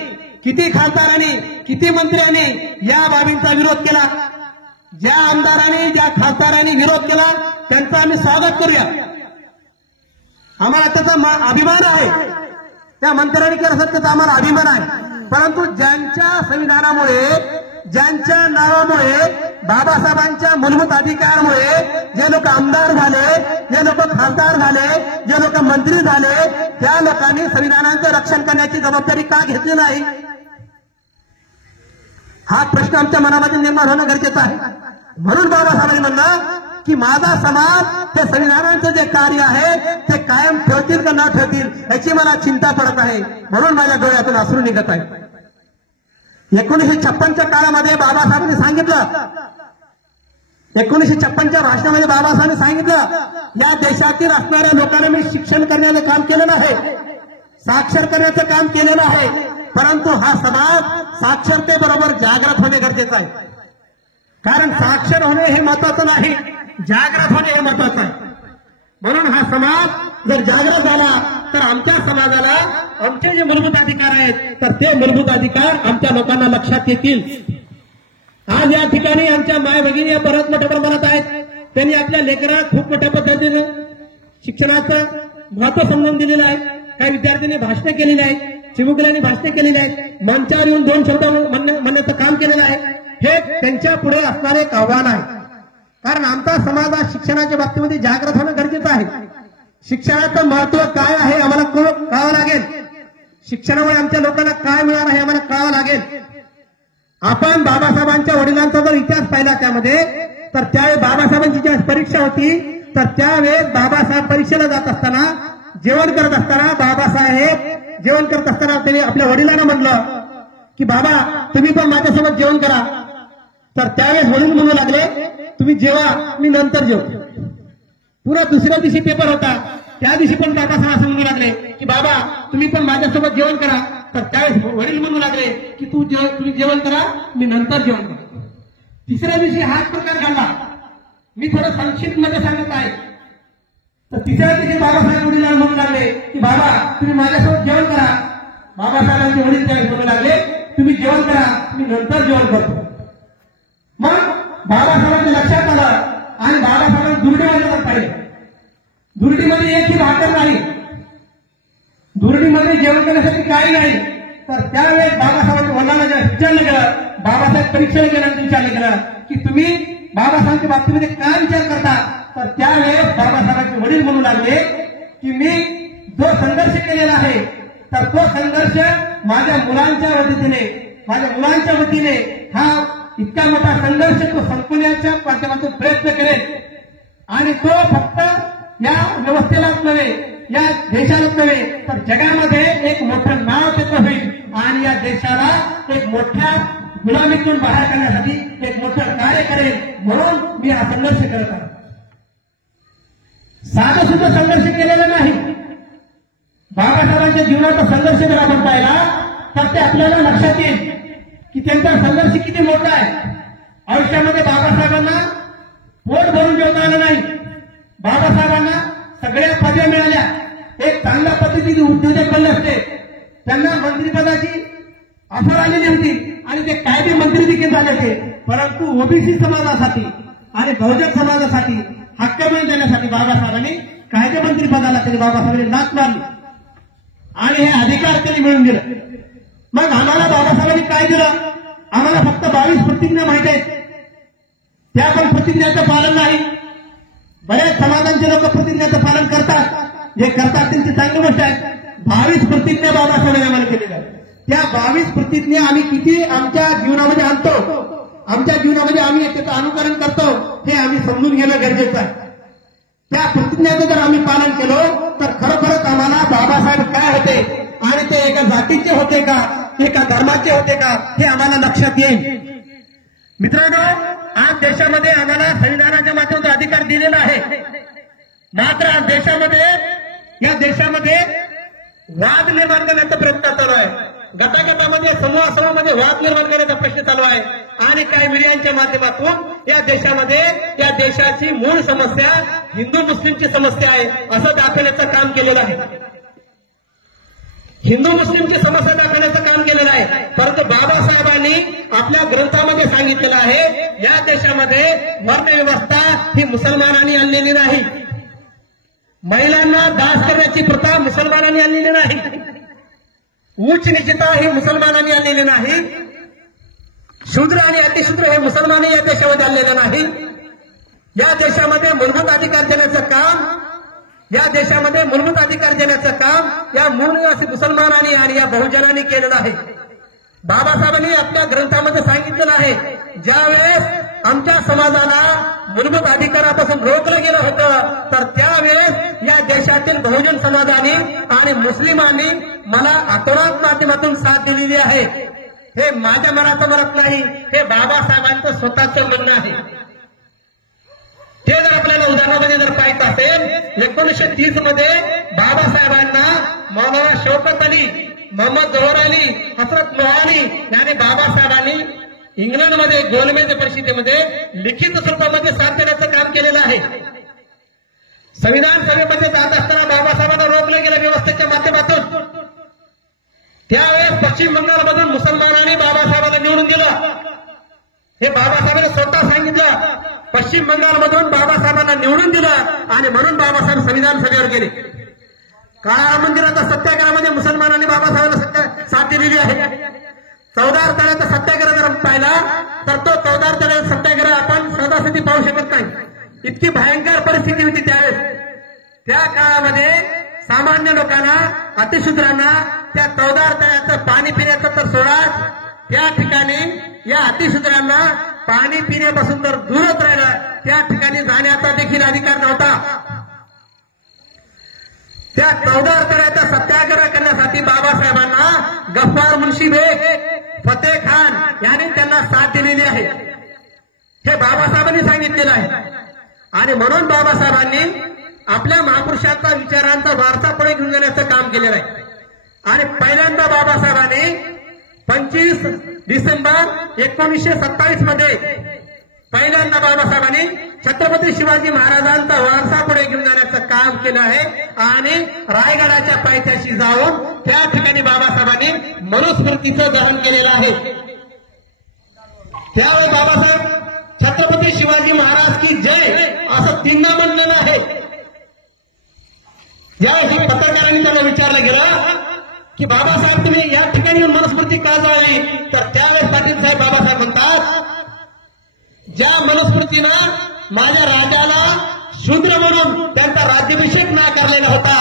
किती खासदारांनी, किती मंत्र्यांनी या बाबींचा विरोध केला. ज्या आमदारांनी, ज्या खासदारांनी विरोध केला त्यांचं आम्ही स्वागत करूया. आम्हाला त्याचा अभिमान आहे. त्या मंत्र्यांनी केलं असेल त्याचा आम्हाला अभिमान आहे. परंतु ज्यांच्या संविधानामुळे, ज्यांच्या नावामुळे, बाबासाहेबांच्या मूलभूत अधिकारामुळे जे लोक आमदार झाले, जे लोक खासदार झाले, जे लोक मंत्री झाले, त्या लोकांनी संविधानाचं रक्षण करण्याची जबाबदारी का घेतली नाही, हा प्रश्न आमच्या मनामध्ये निर्माण होणं गरजेचं आहे. म्हणून बाबासाहेबांनी म्हणलं की माझा समाज ते संविधानाचं जे कार्य आहे ते कायम ठेवतील का न ठेवतील याची मला चिंता पडत आहे. म्हणून माझ्या डोळ्यातून अश्रू निघत आहे. 1956च्या काळामध्ये बाबासाहेबांनी सांगितलं, 1956च्या भाषणामध्ये बाबासाहेबांनी सांगितलं या देशातील असणाऱ्या लोकांना मी शिक्षण करण्याचं काम केलेलं आहे, साक्षर करण्याचं काम केलेलं आहे. परंतु हा समाज साक्षरतेबरोबर जागृत होणे गरजेचं आहे. कारण साक्षर होणे हे महत्वाचं नाही, जागृत होणे हे महत्वाचं आहे. म्हणून हा समाज जर जागृत झाला तर आमच्या समाजाला आमचे जे मूलभूत अधिकार आहेत तर ते मूलभूत अधिकार आमच्या लोकांना लक्षात येतील. आज या ठिकाणी आमच्या माय भगिनी बऱ्याच मोठ्या प्रमाणात आहेत. त्यांनी आपल्या लेकराला खूप मोठ्या पद्धतीनं शिक्षणाचं महत्व समजून दिलेलं आहे. काही विद्यार्थ्यांनी भाषणं केलेली आहेत, चिमुकल्यांनी भाषणे केलेली आहेत, मंचावर येऊन 2 शब्द म्हणण्याचं काम केलेलं आहे. हे त्यांच्या पुढे असणारे एक आव्हान आहे. कारण आमचा समाज हा शिक्षणाच्या बाबतीमध्ये जागृत होणं गरजेचं आहे. शिक्षणाचं महत्व काय आहे आम्हाला कळावं लागेल. शिक्षणामुळे आमच्या लोकांना काय मिळणार आहे आम्हाला कळावं लागेल. आपण बाबासाहेबांच्या वडिलांचा जर इतिहास पाहिला त्यामध्ये तर त्यावेळी बाबासाहेबांची ज्या परीक्षा होती तर त्यावेळेस बाबासाहेब परीक्षेला जात असताना, जेवण करत असताना, बाबासाहेब जेवण करत असताना त्यांनी आपल्या वडिलांना म्हटलं की बाबा तुम्ही पण माझ्यासोबत जेवण करा. तर त्यावेळेस वडील म्हणू लागले तुम्ही जेवा, मी नंतर जेवतो. पुन्हा दुसऱ्या दिवशी पेपर होता, त्या दिवशी पण बाबासाहेब असं म्हणू लागले की बाबा तुम्ही पण माझ्यासोबत जेवण करा. तर त्यावेळेस वडील म्हणू लागले की तुम्ही जेवण करा, मी नंतर जेवण करतो. तिसऱ्या दिवशी हाच प्रकार घडला. मी थोडं संक्षिप्त मध्ये सांगत आहे. तर तिसऱ्या दिवशी बाबासाहेब वडिलांना म्हणू लागले की बाबा तुम्ही माझ्यासोबत जेवण करा. बाबासाहेबांचे वडील त्यावेळेस म्हणू लागले तुम्ही जेवण करा, मी नंतर जेवण करतो. मग बाबासाहेबांच्या लक्षात आलं आणि बाबासाहेबांनी दुर्डीमध्ये पण पाहिजे. दुर्डीमध्ये एकही भाकर नाही, दुर्डीमध्ये जेवण करण्यासाठी काही नाही. तर त्यावेळेस बाबासाहेबांच्या वडिलांना विचारलं गेलं, बाबासाहेब परीक्षेला गेल्यानंतर विचारलं गेलं की तुम्ही बाबासाहेबांच्या बाबतीमध्ये काय विचार करता. तर त्यावेळेस बाबासाहेबांचे वडील म्हणू लागले की मी जो संघर्ष केलेला आहे तर तो संघर्ष माझ्या मुलांच्या वतीने, माझ्या मुलांच्या वतीने हा इतका मोठा संघर्ष तो संपवण्याच्या माध्यमातून प्रयत्न करेल. आणि तो फक्त या व्यवस्थेलाच नव्हे, या देशालाच नव्हे तर जगामध्ये एक मोठं नाव त्याचं होईल आणि या देशाला एक मोठ्या गुलामीतून बाहेर काढण्यासाठी एक मोठं कार्य करेल. म्हणून मी हा संघर्ष करत आहे. साधा सुद्धा संघर्ष केलेला नाही. बाबासाहेबांच्या जीवनाचा संघर्ष जर आपण पाहिला तर ते आपल्याला लक्षात येईल की त्यांचा संघर्ष किती मोठा आहे. आयुष्यामध्ये बाबासाहेबांना पोट भरून जेवता आलं नाही. बाबासाहेबांना सगळ्या पदव्या मिळाल्या. एक चांगल्या पद्धतीने उद्योजक बनले असते. त्यांना मंत्रिपदाची ऑफर आलेली होती आणि ते कायदे मंत्री देखील झाले होते. परंतु ओबीसी समाजासाठी आणि बहुजन समाजासाठी हक्क मिळवून देण्यासाठी बाबासाहेबांनी कायदे मंत्री पदाला त्यांनी बाबासाहेबांनी लाच मारली आणि हे अधिकार त्यांनी मिळवून दिलं. मग आम्हाला बाबासाहेबांनी काय दिलं? आम्हाला फक्त 22 प्रतिज्ञा माहित आहेत. त्या पण प्रतिज्ञाचं पालन नाही. बऱ्याच समाजांचे लोक प्रतिज्ञाचं पालन करतात. जे करतात त्यांची चांगली गोष्ट आहे. 22 प्रतिज्ञा बाबासाहेबांनी आम्हाला केलेल्या आहेत. त्या 22 प्रतिज्ञा आम्ही किती आमच्या जीवनामध्ये आणतो, आमच्या जीवनामध्ये आम्ही त्याचं अनुकरण करतो हे आम्ही समजून घेणं गरजेचं आहे. त्या प्रतिज्ञाचं जर आम्ही पालन केलं तर खरोखरच आम्हाला बाबासाहेब काय होते आणि ते एका जातीचे होते का, एका धर्माचे होते का हे आम्हाला लक्षात येईल. मित्रांनो, आज देशामध्ये आम्हाला संविधानाच्या माध्यमातून अधिकार दिलेला आहे, मात्र या देशामध्ये वाद निर्माण करण्याचा प्रयत्न चालू आहे. गटागटामध्ये समूहामध्ये वाद निर्माण करण्याचा प्रश्न चालू आहे आणि काही मीडियांच्या माध्यमातून या देशामध्ये या देशाची मूळ समस्या हिंदू मुस्लिमची समस्या आहे असं दाखवण्याचं काम केलेलं आहे. हिंदू मुस्लिमची समस्या दाखवण्याचं काम केलेलं आहे. परंतु बाबासाहेबांनी आपल्या ग्रंथामध्ये सांगितलेलं आहे या देशामध्ये वर्णव्यवस्था ही मुसलमानांनी आणलेली नाही. महिलांना दास करण्याची प्रथा मुसलमानांनी आणलेली नाही. उच्च निश्चिता ही मुसलमानांनी आणलेली नाही. शूद्र आणि अतिशूद्र हे मुसलमानही या देशामध्ये आणलेलं नाही. या देशामध्ये मूलभूत अधिकार देण्याचं काम या मूळ निवासी मुसलमानांनी आणि या बहुजनांनी केलेलं आहे. बाबासाहेबांनी आपल्या ग्रंथामध्ये सांगितलेलं आहे ज्यावेळेस आमच्या समाजाला मूलभूत अधिकारापासून रोखलं गेलं होतं तर त्यावेळेस या देशातील बहुजन समाजाने आणि मुस्लिमांनी मला आतोनात माध्यमातून साथ दिलेली आहे. हे माझ्या मनाचं म्हणत नाही, हे बाबासाहेबांचं स्वतःचं म्हणणं आहे. हे जर आपल्याला उदाहरणामध्ये जर पाहायचं असेल 1930 मध्ये बाबासाहेबांना मौलाना शौकत अली, मोहम्मद जव्हर अली, हसरत मोहानी याने बाबासाहेबांनी इंग्लंडमध्ये गोलमेज परिषदेमध्ये लिखित स्वरूपामध्ये साथ देण्याचं काम केलेलं आहे. संविधान सभेमध्ये जात असताना बाबासाहेबांना रोखलं गेलं व्यवस्थेच्या माध्यमातून. त्यावेळेस पश्चिम बंगालमधून मुसलमानांनी बाबासाहेबांना निवडून दिलं. हे बाबासाहेबांनी स्वतः सांगितलं. पश्चिम बंगालमधून बाबासाहेबांना निवडून दिलं आणि म्हणून बाबासाहेब संविधान सभेवर गेले. काळा मंदिराचा सत्याग्रहामध्ये मुसलमानांनी बाबासाहेबांना साथ दिलेली आहे. चौदार तळ्याचा सत्याग्रह जर पाहिला तर तो चौदार तळ्याचा सत्याग्रह आपण सहजासहजी पाहू शकत नाही. इतकी भयंकर परिस्थिती होती त्यावेळेस. त्या काळामध्ये सामान्य लोकांना, अतिशूद्रांना त्या चौदार तळ्याचं पाणी पिण्याचं तर सोडाच, त्या ठिकाणी या अतिशूद्रांना पाणी पिण्यापासून तर दूरच राहिला, त्या ठिकाणी जाण्याचा देखील अधिकार नव्हता. त्या चौदार तळ्याचा सत्याग्रह करण्यासाठी बाबासाहेबांना गफ्फार मुन्शी बेग, फतेह खान यांनी त्यांना साथ दिलेली आहे. हे बाबासाहेबांनी सांगितलेलं आहे आणि म्हणून बाबासाहेबांनी आपल्या महापुरुषांचा विचारांचा वारसा पुढे घेऊन जाण्याचं काम केलेलं आहे. आणि पहिल्यांदा बाबासाहेबांनी 25 डिसेंबर 1927 मध्ये पहिल्यांदा बाबासाहेबांनी छत्रपती शिवाजी महाराजांचा वारसा पुढे घेऊन जाण्याचं काम केलं आहे आणि रायगडाच्या पायथ्याशी जाऊन त्या ठिकाणी बाबासाहेबांनी मनुस्मृतीचं दहन केलेलं आहे. त्यावेळी बाबासाहेब छत्रपती शिवाजी महाराज की जय असं तीनदा म्हणलेलं आहे. ज्यावेळी पत्रकारांनी त्यांना विचारलं गेलं की बाबासाहेब तुम्ही या ठिकाणी मनुस्मृती का जावी, तर त्यावेळेस पाटील साहेब बाबासाहेब म्हणतात ज्या मनुस्मृतीनं माझ्या राजाला शूद्र म्हणून त्यांचा राज्याभिषेक नाकारलेला होता,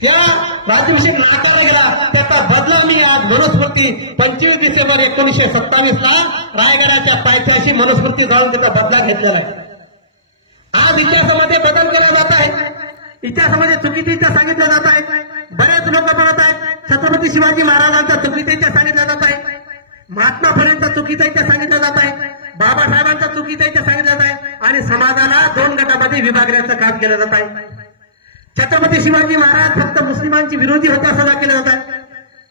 त्या राज्याभिषेक नाकारला गेला त्याचा बदला मी आज मनुस्मृती 25 डिसेंबर 1927 ला रायगडाच्या पायथ्याशी मनुस्मृती जाऊन त्याचा बदला घेतलेला आहे. आज इतिहासामध्ये बदल केला जात आहे. इतिहासामध्ये चुकीचे इतिहास सांगितला जात आहे. बरेच लोक म्हणत आहेत छत्रपती शिवाजी महाराजांचा चुकीचा इतिहास सांगितला जात आहे, महात्मा फुलेंचा चुकीचा इतिहास सांगितला जात आहे, बाबासाहेबांचा चुकीचा इतिहास सांगितला जात आहे आणि समाजाला 2 गटामध्ये विभागण्याचं काम केलं जात आहे. छत्रपती शिवाजी महाराज फक्त मुस्लिमांची विरोधी होते असं दाखवलं जात आहे.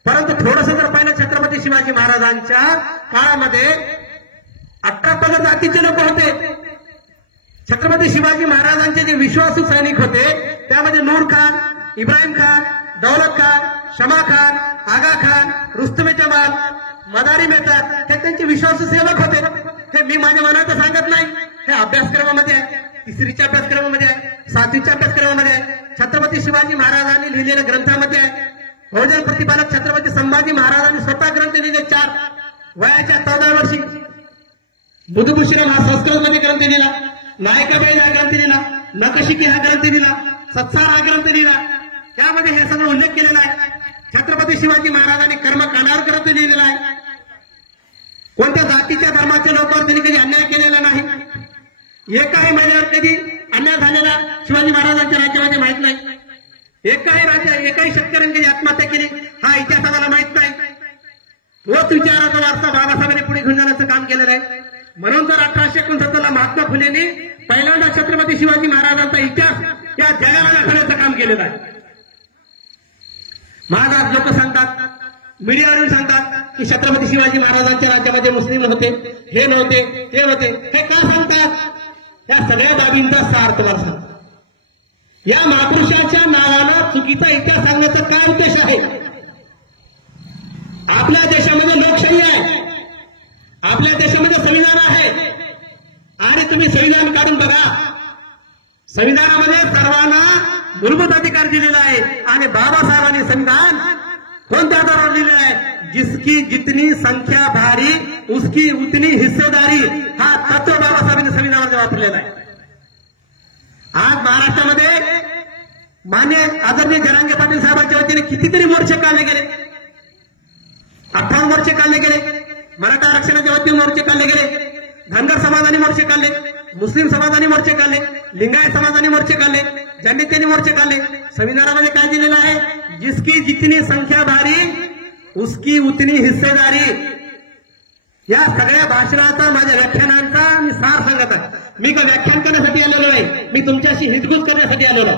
परंतु थोडंसं जर पाहिलं छत्रपती शिवाजी महाराजांच्या काळामध्ये 18 पगड जातीचे लोक होते. छत्रपती शिवाजी महाराजांचे जे विश्वासू सैनिक होते त्यामध्ये नूर खान, इब्राहिम खान, दौलत खान, शमा खान, आगा खान, रुस्तुम जमाल, मदारी मेहता हे त्यांचे विश्वासू सेवक होते. हे मी माझ्या मनाचं सांगत नाही, हे अभ्यासक्रमामध्ये आहे, 3रीच्या अभ्यासक्रमामध्ये आहे, 7वीच्या अभ्यासक्रमामध्ये आहे, छत्रपती शिवाजी महाराजांनी लिहिलेल्या ग्रंथामध्ये आहे. बहुजन प्रतिपालक छत्रपती संभाजी महाराजांनी स्वतः ग्रंथ लिहिले 4 वयाच्या 14 वर्षी. बुधभूषण हा संस्कृतमध्ये ग्रंथ लिहिला, नायकाबाई हा ग्रंथ लिहिला, नखशिकी हा ग्रंथ लिहिला, सत्सार हा ग्रंथ लिहिला. त्यामध्ये हे सगळं उल्लेख केलेला आहे. छत्रपती शिवाजी महाराजांनी कर्मकांडावर ग्रंथ लिहिलेला आहे. कोणत्या जातीच्या धर्माच्या लोकांवर त्यांनी कधी अन्याय केलेला नाही. एकाही महिन्यावर कधी अन्याय झालेला शिवाजी महाराजांच्या राज्यामध्ये माहित नाही. एकाही शेतकऱ्यांनी कधी आत्महत्या केली हा इतिहास आम्हाला माहित नाही. तोच विचाराचा वारसा बाबासाहेबांनी पुढे घेऊन जाण्याचं काम केलेलं आहे. म्हणून तर 1869 ला महात्मा फुलेंनी पहिल्यांदा छत्रपती शिवाजी महाराजांचा इतिहास या जगाला दाखवण्याचं काम केलेलं आहे. महाराज लोक सांगतात, मीडियावरून सांगतात की छत्रपती शिवाजी महाराजांच्या राज्यामध्ये मुस्लिम होते, हे नव्हते, ते होते. हे का सांगतात? या सगळ्या बाबींचा सार तुम्हाला सांगतात. या महापुरुषाच्या नावानं चुकीचा इतिहास सांगण्याचा काय उद्देश आहे? आपल्या देशामध्ये लोकशाही आहे, आपल्या देशामध्ये संविधान आहे, आणि तुम्ही संविधान काढून बघा. संविधानामध्ये सर्वांना मूलभूत अधिकार दिलेला आहे, आणि बाबासाहेबांनी संविधान कोणत्या आधारावर लिहिलं आहे? जिसकी जितनी संख्या भारी उसकी उतनी हिस्सेदारी, हा तत्व बाबासाहेबांनी संविधानामध्ये वापरलेला आहे. आज महाराष्ट्रामध्ये मान्य आदरणीय जरांगे पाटील साहेबांच्या वतीने कितीतरी मोर्चे काढले गेले, 58 मोर्चे काढले गेले, मराठा आरक्षणाच्या वतीने मोर्चे काढले गेले, धनगर समाजाने मोर्चे काढले, मुस्लिम समाजाने मोर्चे काढले, लिंगायत समाजाने मोर्चे काढले, ज्यांनी त्यांनी मोर्चे काढले. संविधानामध्ये काय दिलेलं आहे? जिसकी जितनी संख्या भारी उसकी उतनी हिस्सेदारी. या सगळ्या भाषणाचा, माझ्या व्याख्यानांचा मी सार सांगत आहे. मी का व्याख्यान करण्यासाठी आलेलो नाही, मी तुमच्याशी हितगुज करण्यासाठी आलेलो.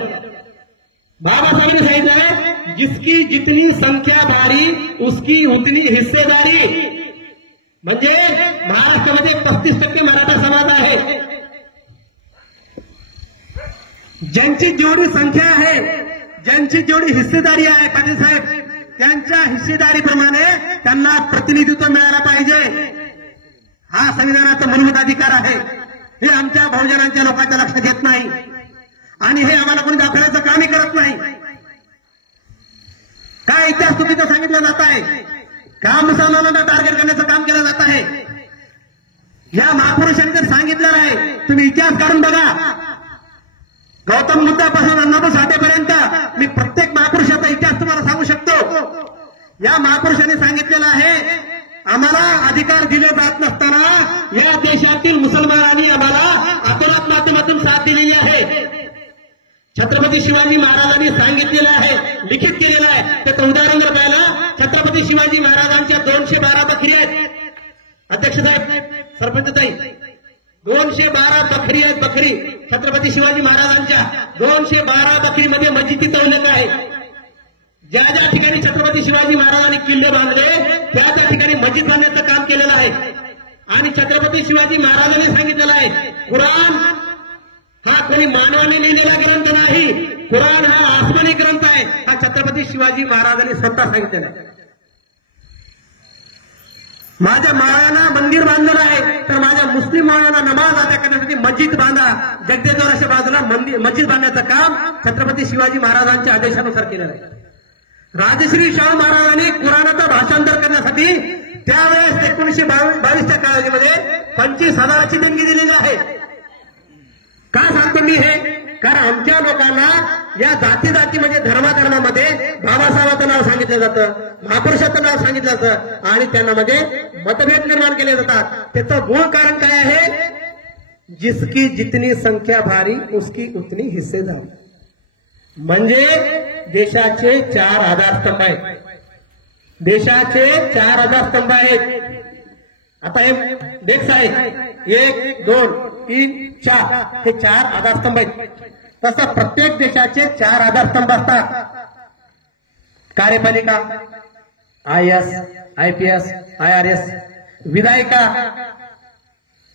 बाबासाहेबांनी सांगितलं, जिसकी जितनी संख्या भारी उसकी उतनी हिस्सेदारी. म्हणजे महाराष्ट्रामध्ये 35% मराठा समाज आहे. ज्यांची जेवढी संख्या आहे, ज्यांची जेवढी हिस्सेदारी आहे, पाटील साहेब, त्यांच्या हिस्सेदारीप्रमाणे त्यांना प्रतिनिधित्व मिळायला पाहिजे. हा संविधानाचा मूलभूत अधिकार आहे. हे आमच्या बहुजनांच्या लोकांच्या लक्षात येत नाही, आणि हे आम्हाला कोणी दाखवण्याचं कामही करत नाही. काय इतिहास चुकीचा सांगितला जात आहे? का मुसलमानांना टार्गेट करण्याचं काम केलं जात आहे? या महापुरुषांनी तर सांगितलेलं आहे, तुम्ही इतिहास काढून बघा. गौतम बुद्धापासून अण्णाभाऊ साठेपर्यंत मी प्रत्येक महापुरुषाचा इतिहास तुम्हाला सांगू शकतो. या महापुरुषांनी सांगितलेलं आहे, आम्हाला अधिकार दिले जात नसताना या देशातील मुसलमानांनी आम्हाला अतोनात माध्यमातून साथ दिलेली आहे. छत्रपती शिवाजी महाराजांनी सांगितलेलं आहे, लिखित केलेलं आहे. त्याचं उदाहरण जर पाहिलं, छत्रपती शिवाजी महाराजांच्या 212 बकरी आहेत. अध्यक्ष साहेब, सरपंच ताई, 212 बकरी आहेत. बकरी छत्रपती शिवाजी महाराजांच्या 212 बकरीमध्ये मस्जिदीचा उल्लेख आहे. ज्या ज्या ठिकाणी छत्रपती शिवाजी महाराजांनी किल्ले बांधले, त्या त्या ठिकाणी मस्जिद बांधण्याचं काम केलेलं आहे. आणि छत्रपती शिवाजी महाराजांनी सांगितलेलं आहे, कुराण हा कोणी मानवाने लिहिलेला ग्रंथ नाही, कुराण हा आसमानी ग्रंथ आहे. हा छत्रपती शिवाजी महाराजांनी स्वतः सांगितलेला आहे. माझ्या माळ्यांना मंदिर बांधलेलं आहे, तर माझ्या मुस्लिम माळ्यांना नमाज अदा करण्यासाठी मस्जिद बांधा. जगदेश्वराच्या बाजूला मस्जिद बांधण्याचं काम छत्रपती शिवाजी महाराजांच्या आदेशानुसार केलेलं आहे. राजश्री शाहू महाराजांनी कुराणाचं भाषांतर करण्यासाठी त्यावेळेस 1922च्या कालावधीमध्ये 25,000ची देणगी दिलेली आहे. का सांगतो मी हे? कारण आमच्या लोकांना या जाती म्हणजे धर्माधर्मामध्ये बाबासाहेबांचं नाव सांगितलं जातं, महापुरुषाचं नाव सांगितलं जातं, आणि त्यांना मध्ये मतभेद निर्माण केले जातात. त्याचं मूळ कारण काय आहे? जिसकी जितनी संख्या भारी उसकी उतनी हिस्सेदारी. म्हणजे देशाचे 4 आधारस्तंभ आहेत. देशाचे 4 आधारस्तंभ आहेत. आता हे डेक्स आहेत, 1, 2, 3, 4, हे 4 आधारस्तंभ आहेत. तसं प्रत्येक देशाचे 4 आधारस्तंभ असतात. कार्यपालिका, IAS, IPS, IRS, विधायिका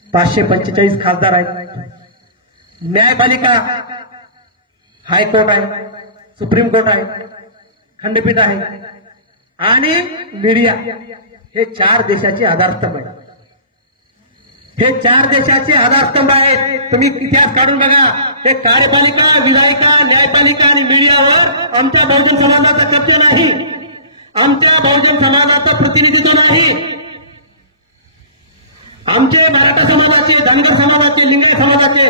545 खासदार आहेत. न्यायपालिका, हायकोर्ट आहे, सुप्रीम कोर्ट आहे, खंडपीठ आहे, आणि मीडिया. हे 4 देशाचे आधारस्तंभ आहेत. हे 4 देशाचे आधारस्तंभ आहेत. तुम्ही इतिहास काढून बघा. हे कार्यपालिका, विधायिका, न्यायपालिका आणि मीडियावर आमच्या बहुजन समाजाचा कब्जा नाही, आमच्या बहुजन समाजाचं प्रतिनिधित्व नाही. आमचे मराठा समाजाचे, धनगर समाजाचे, लिंगायत समाजाचे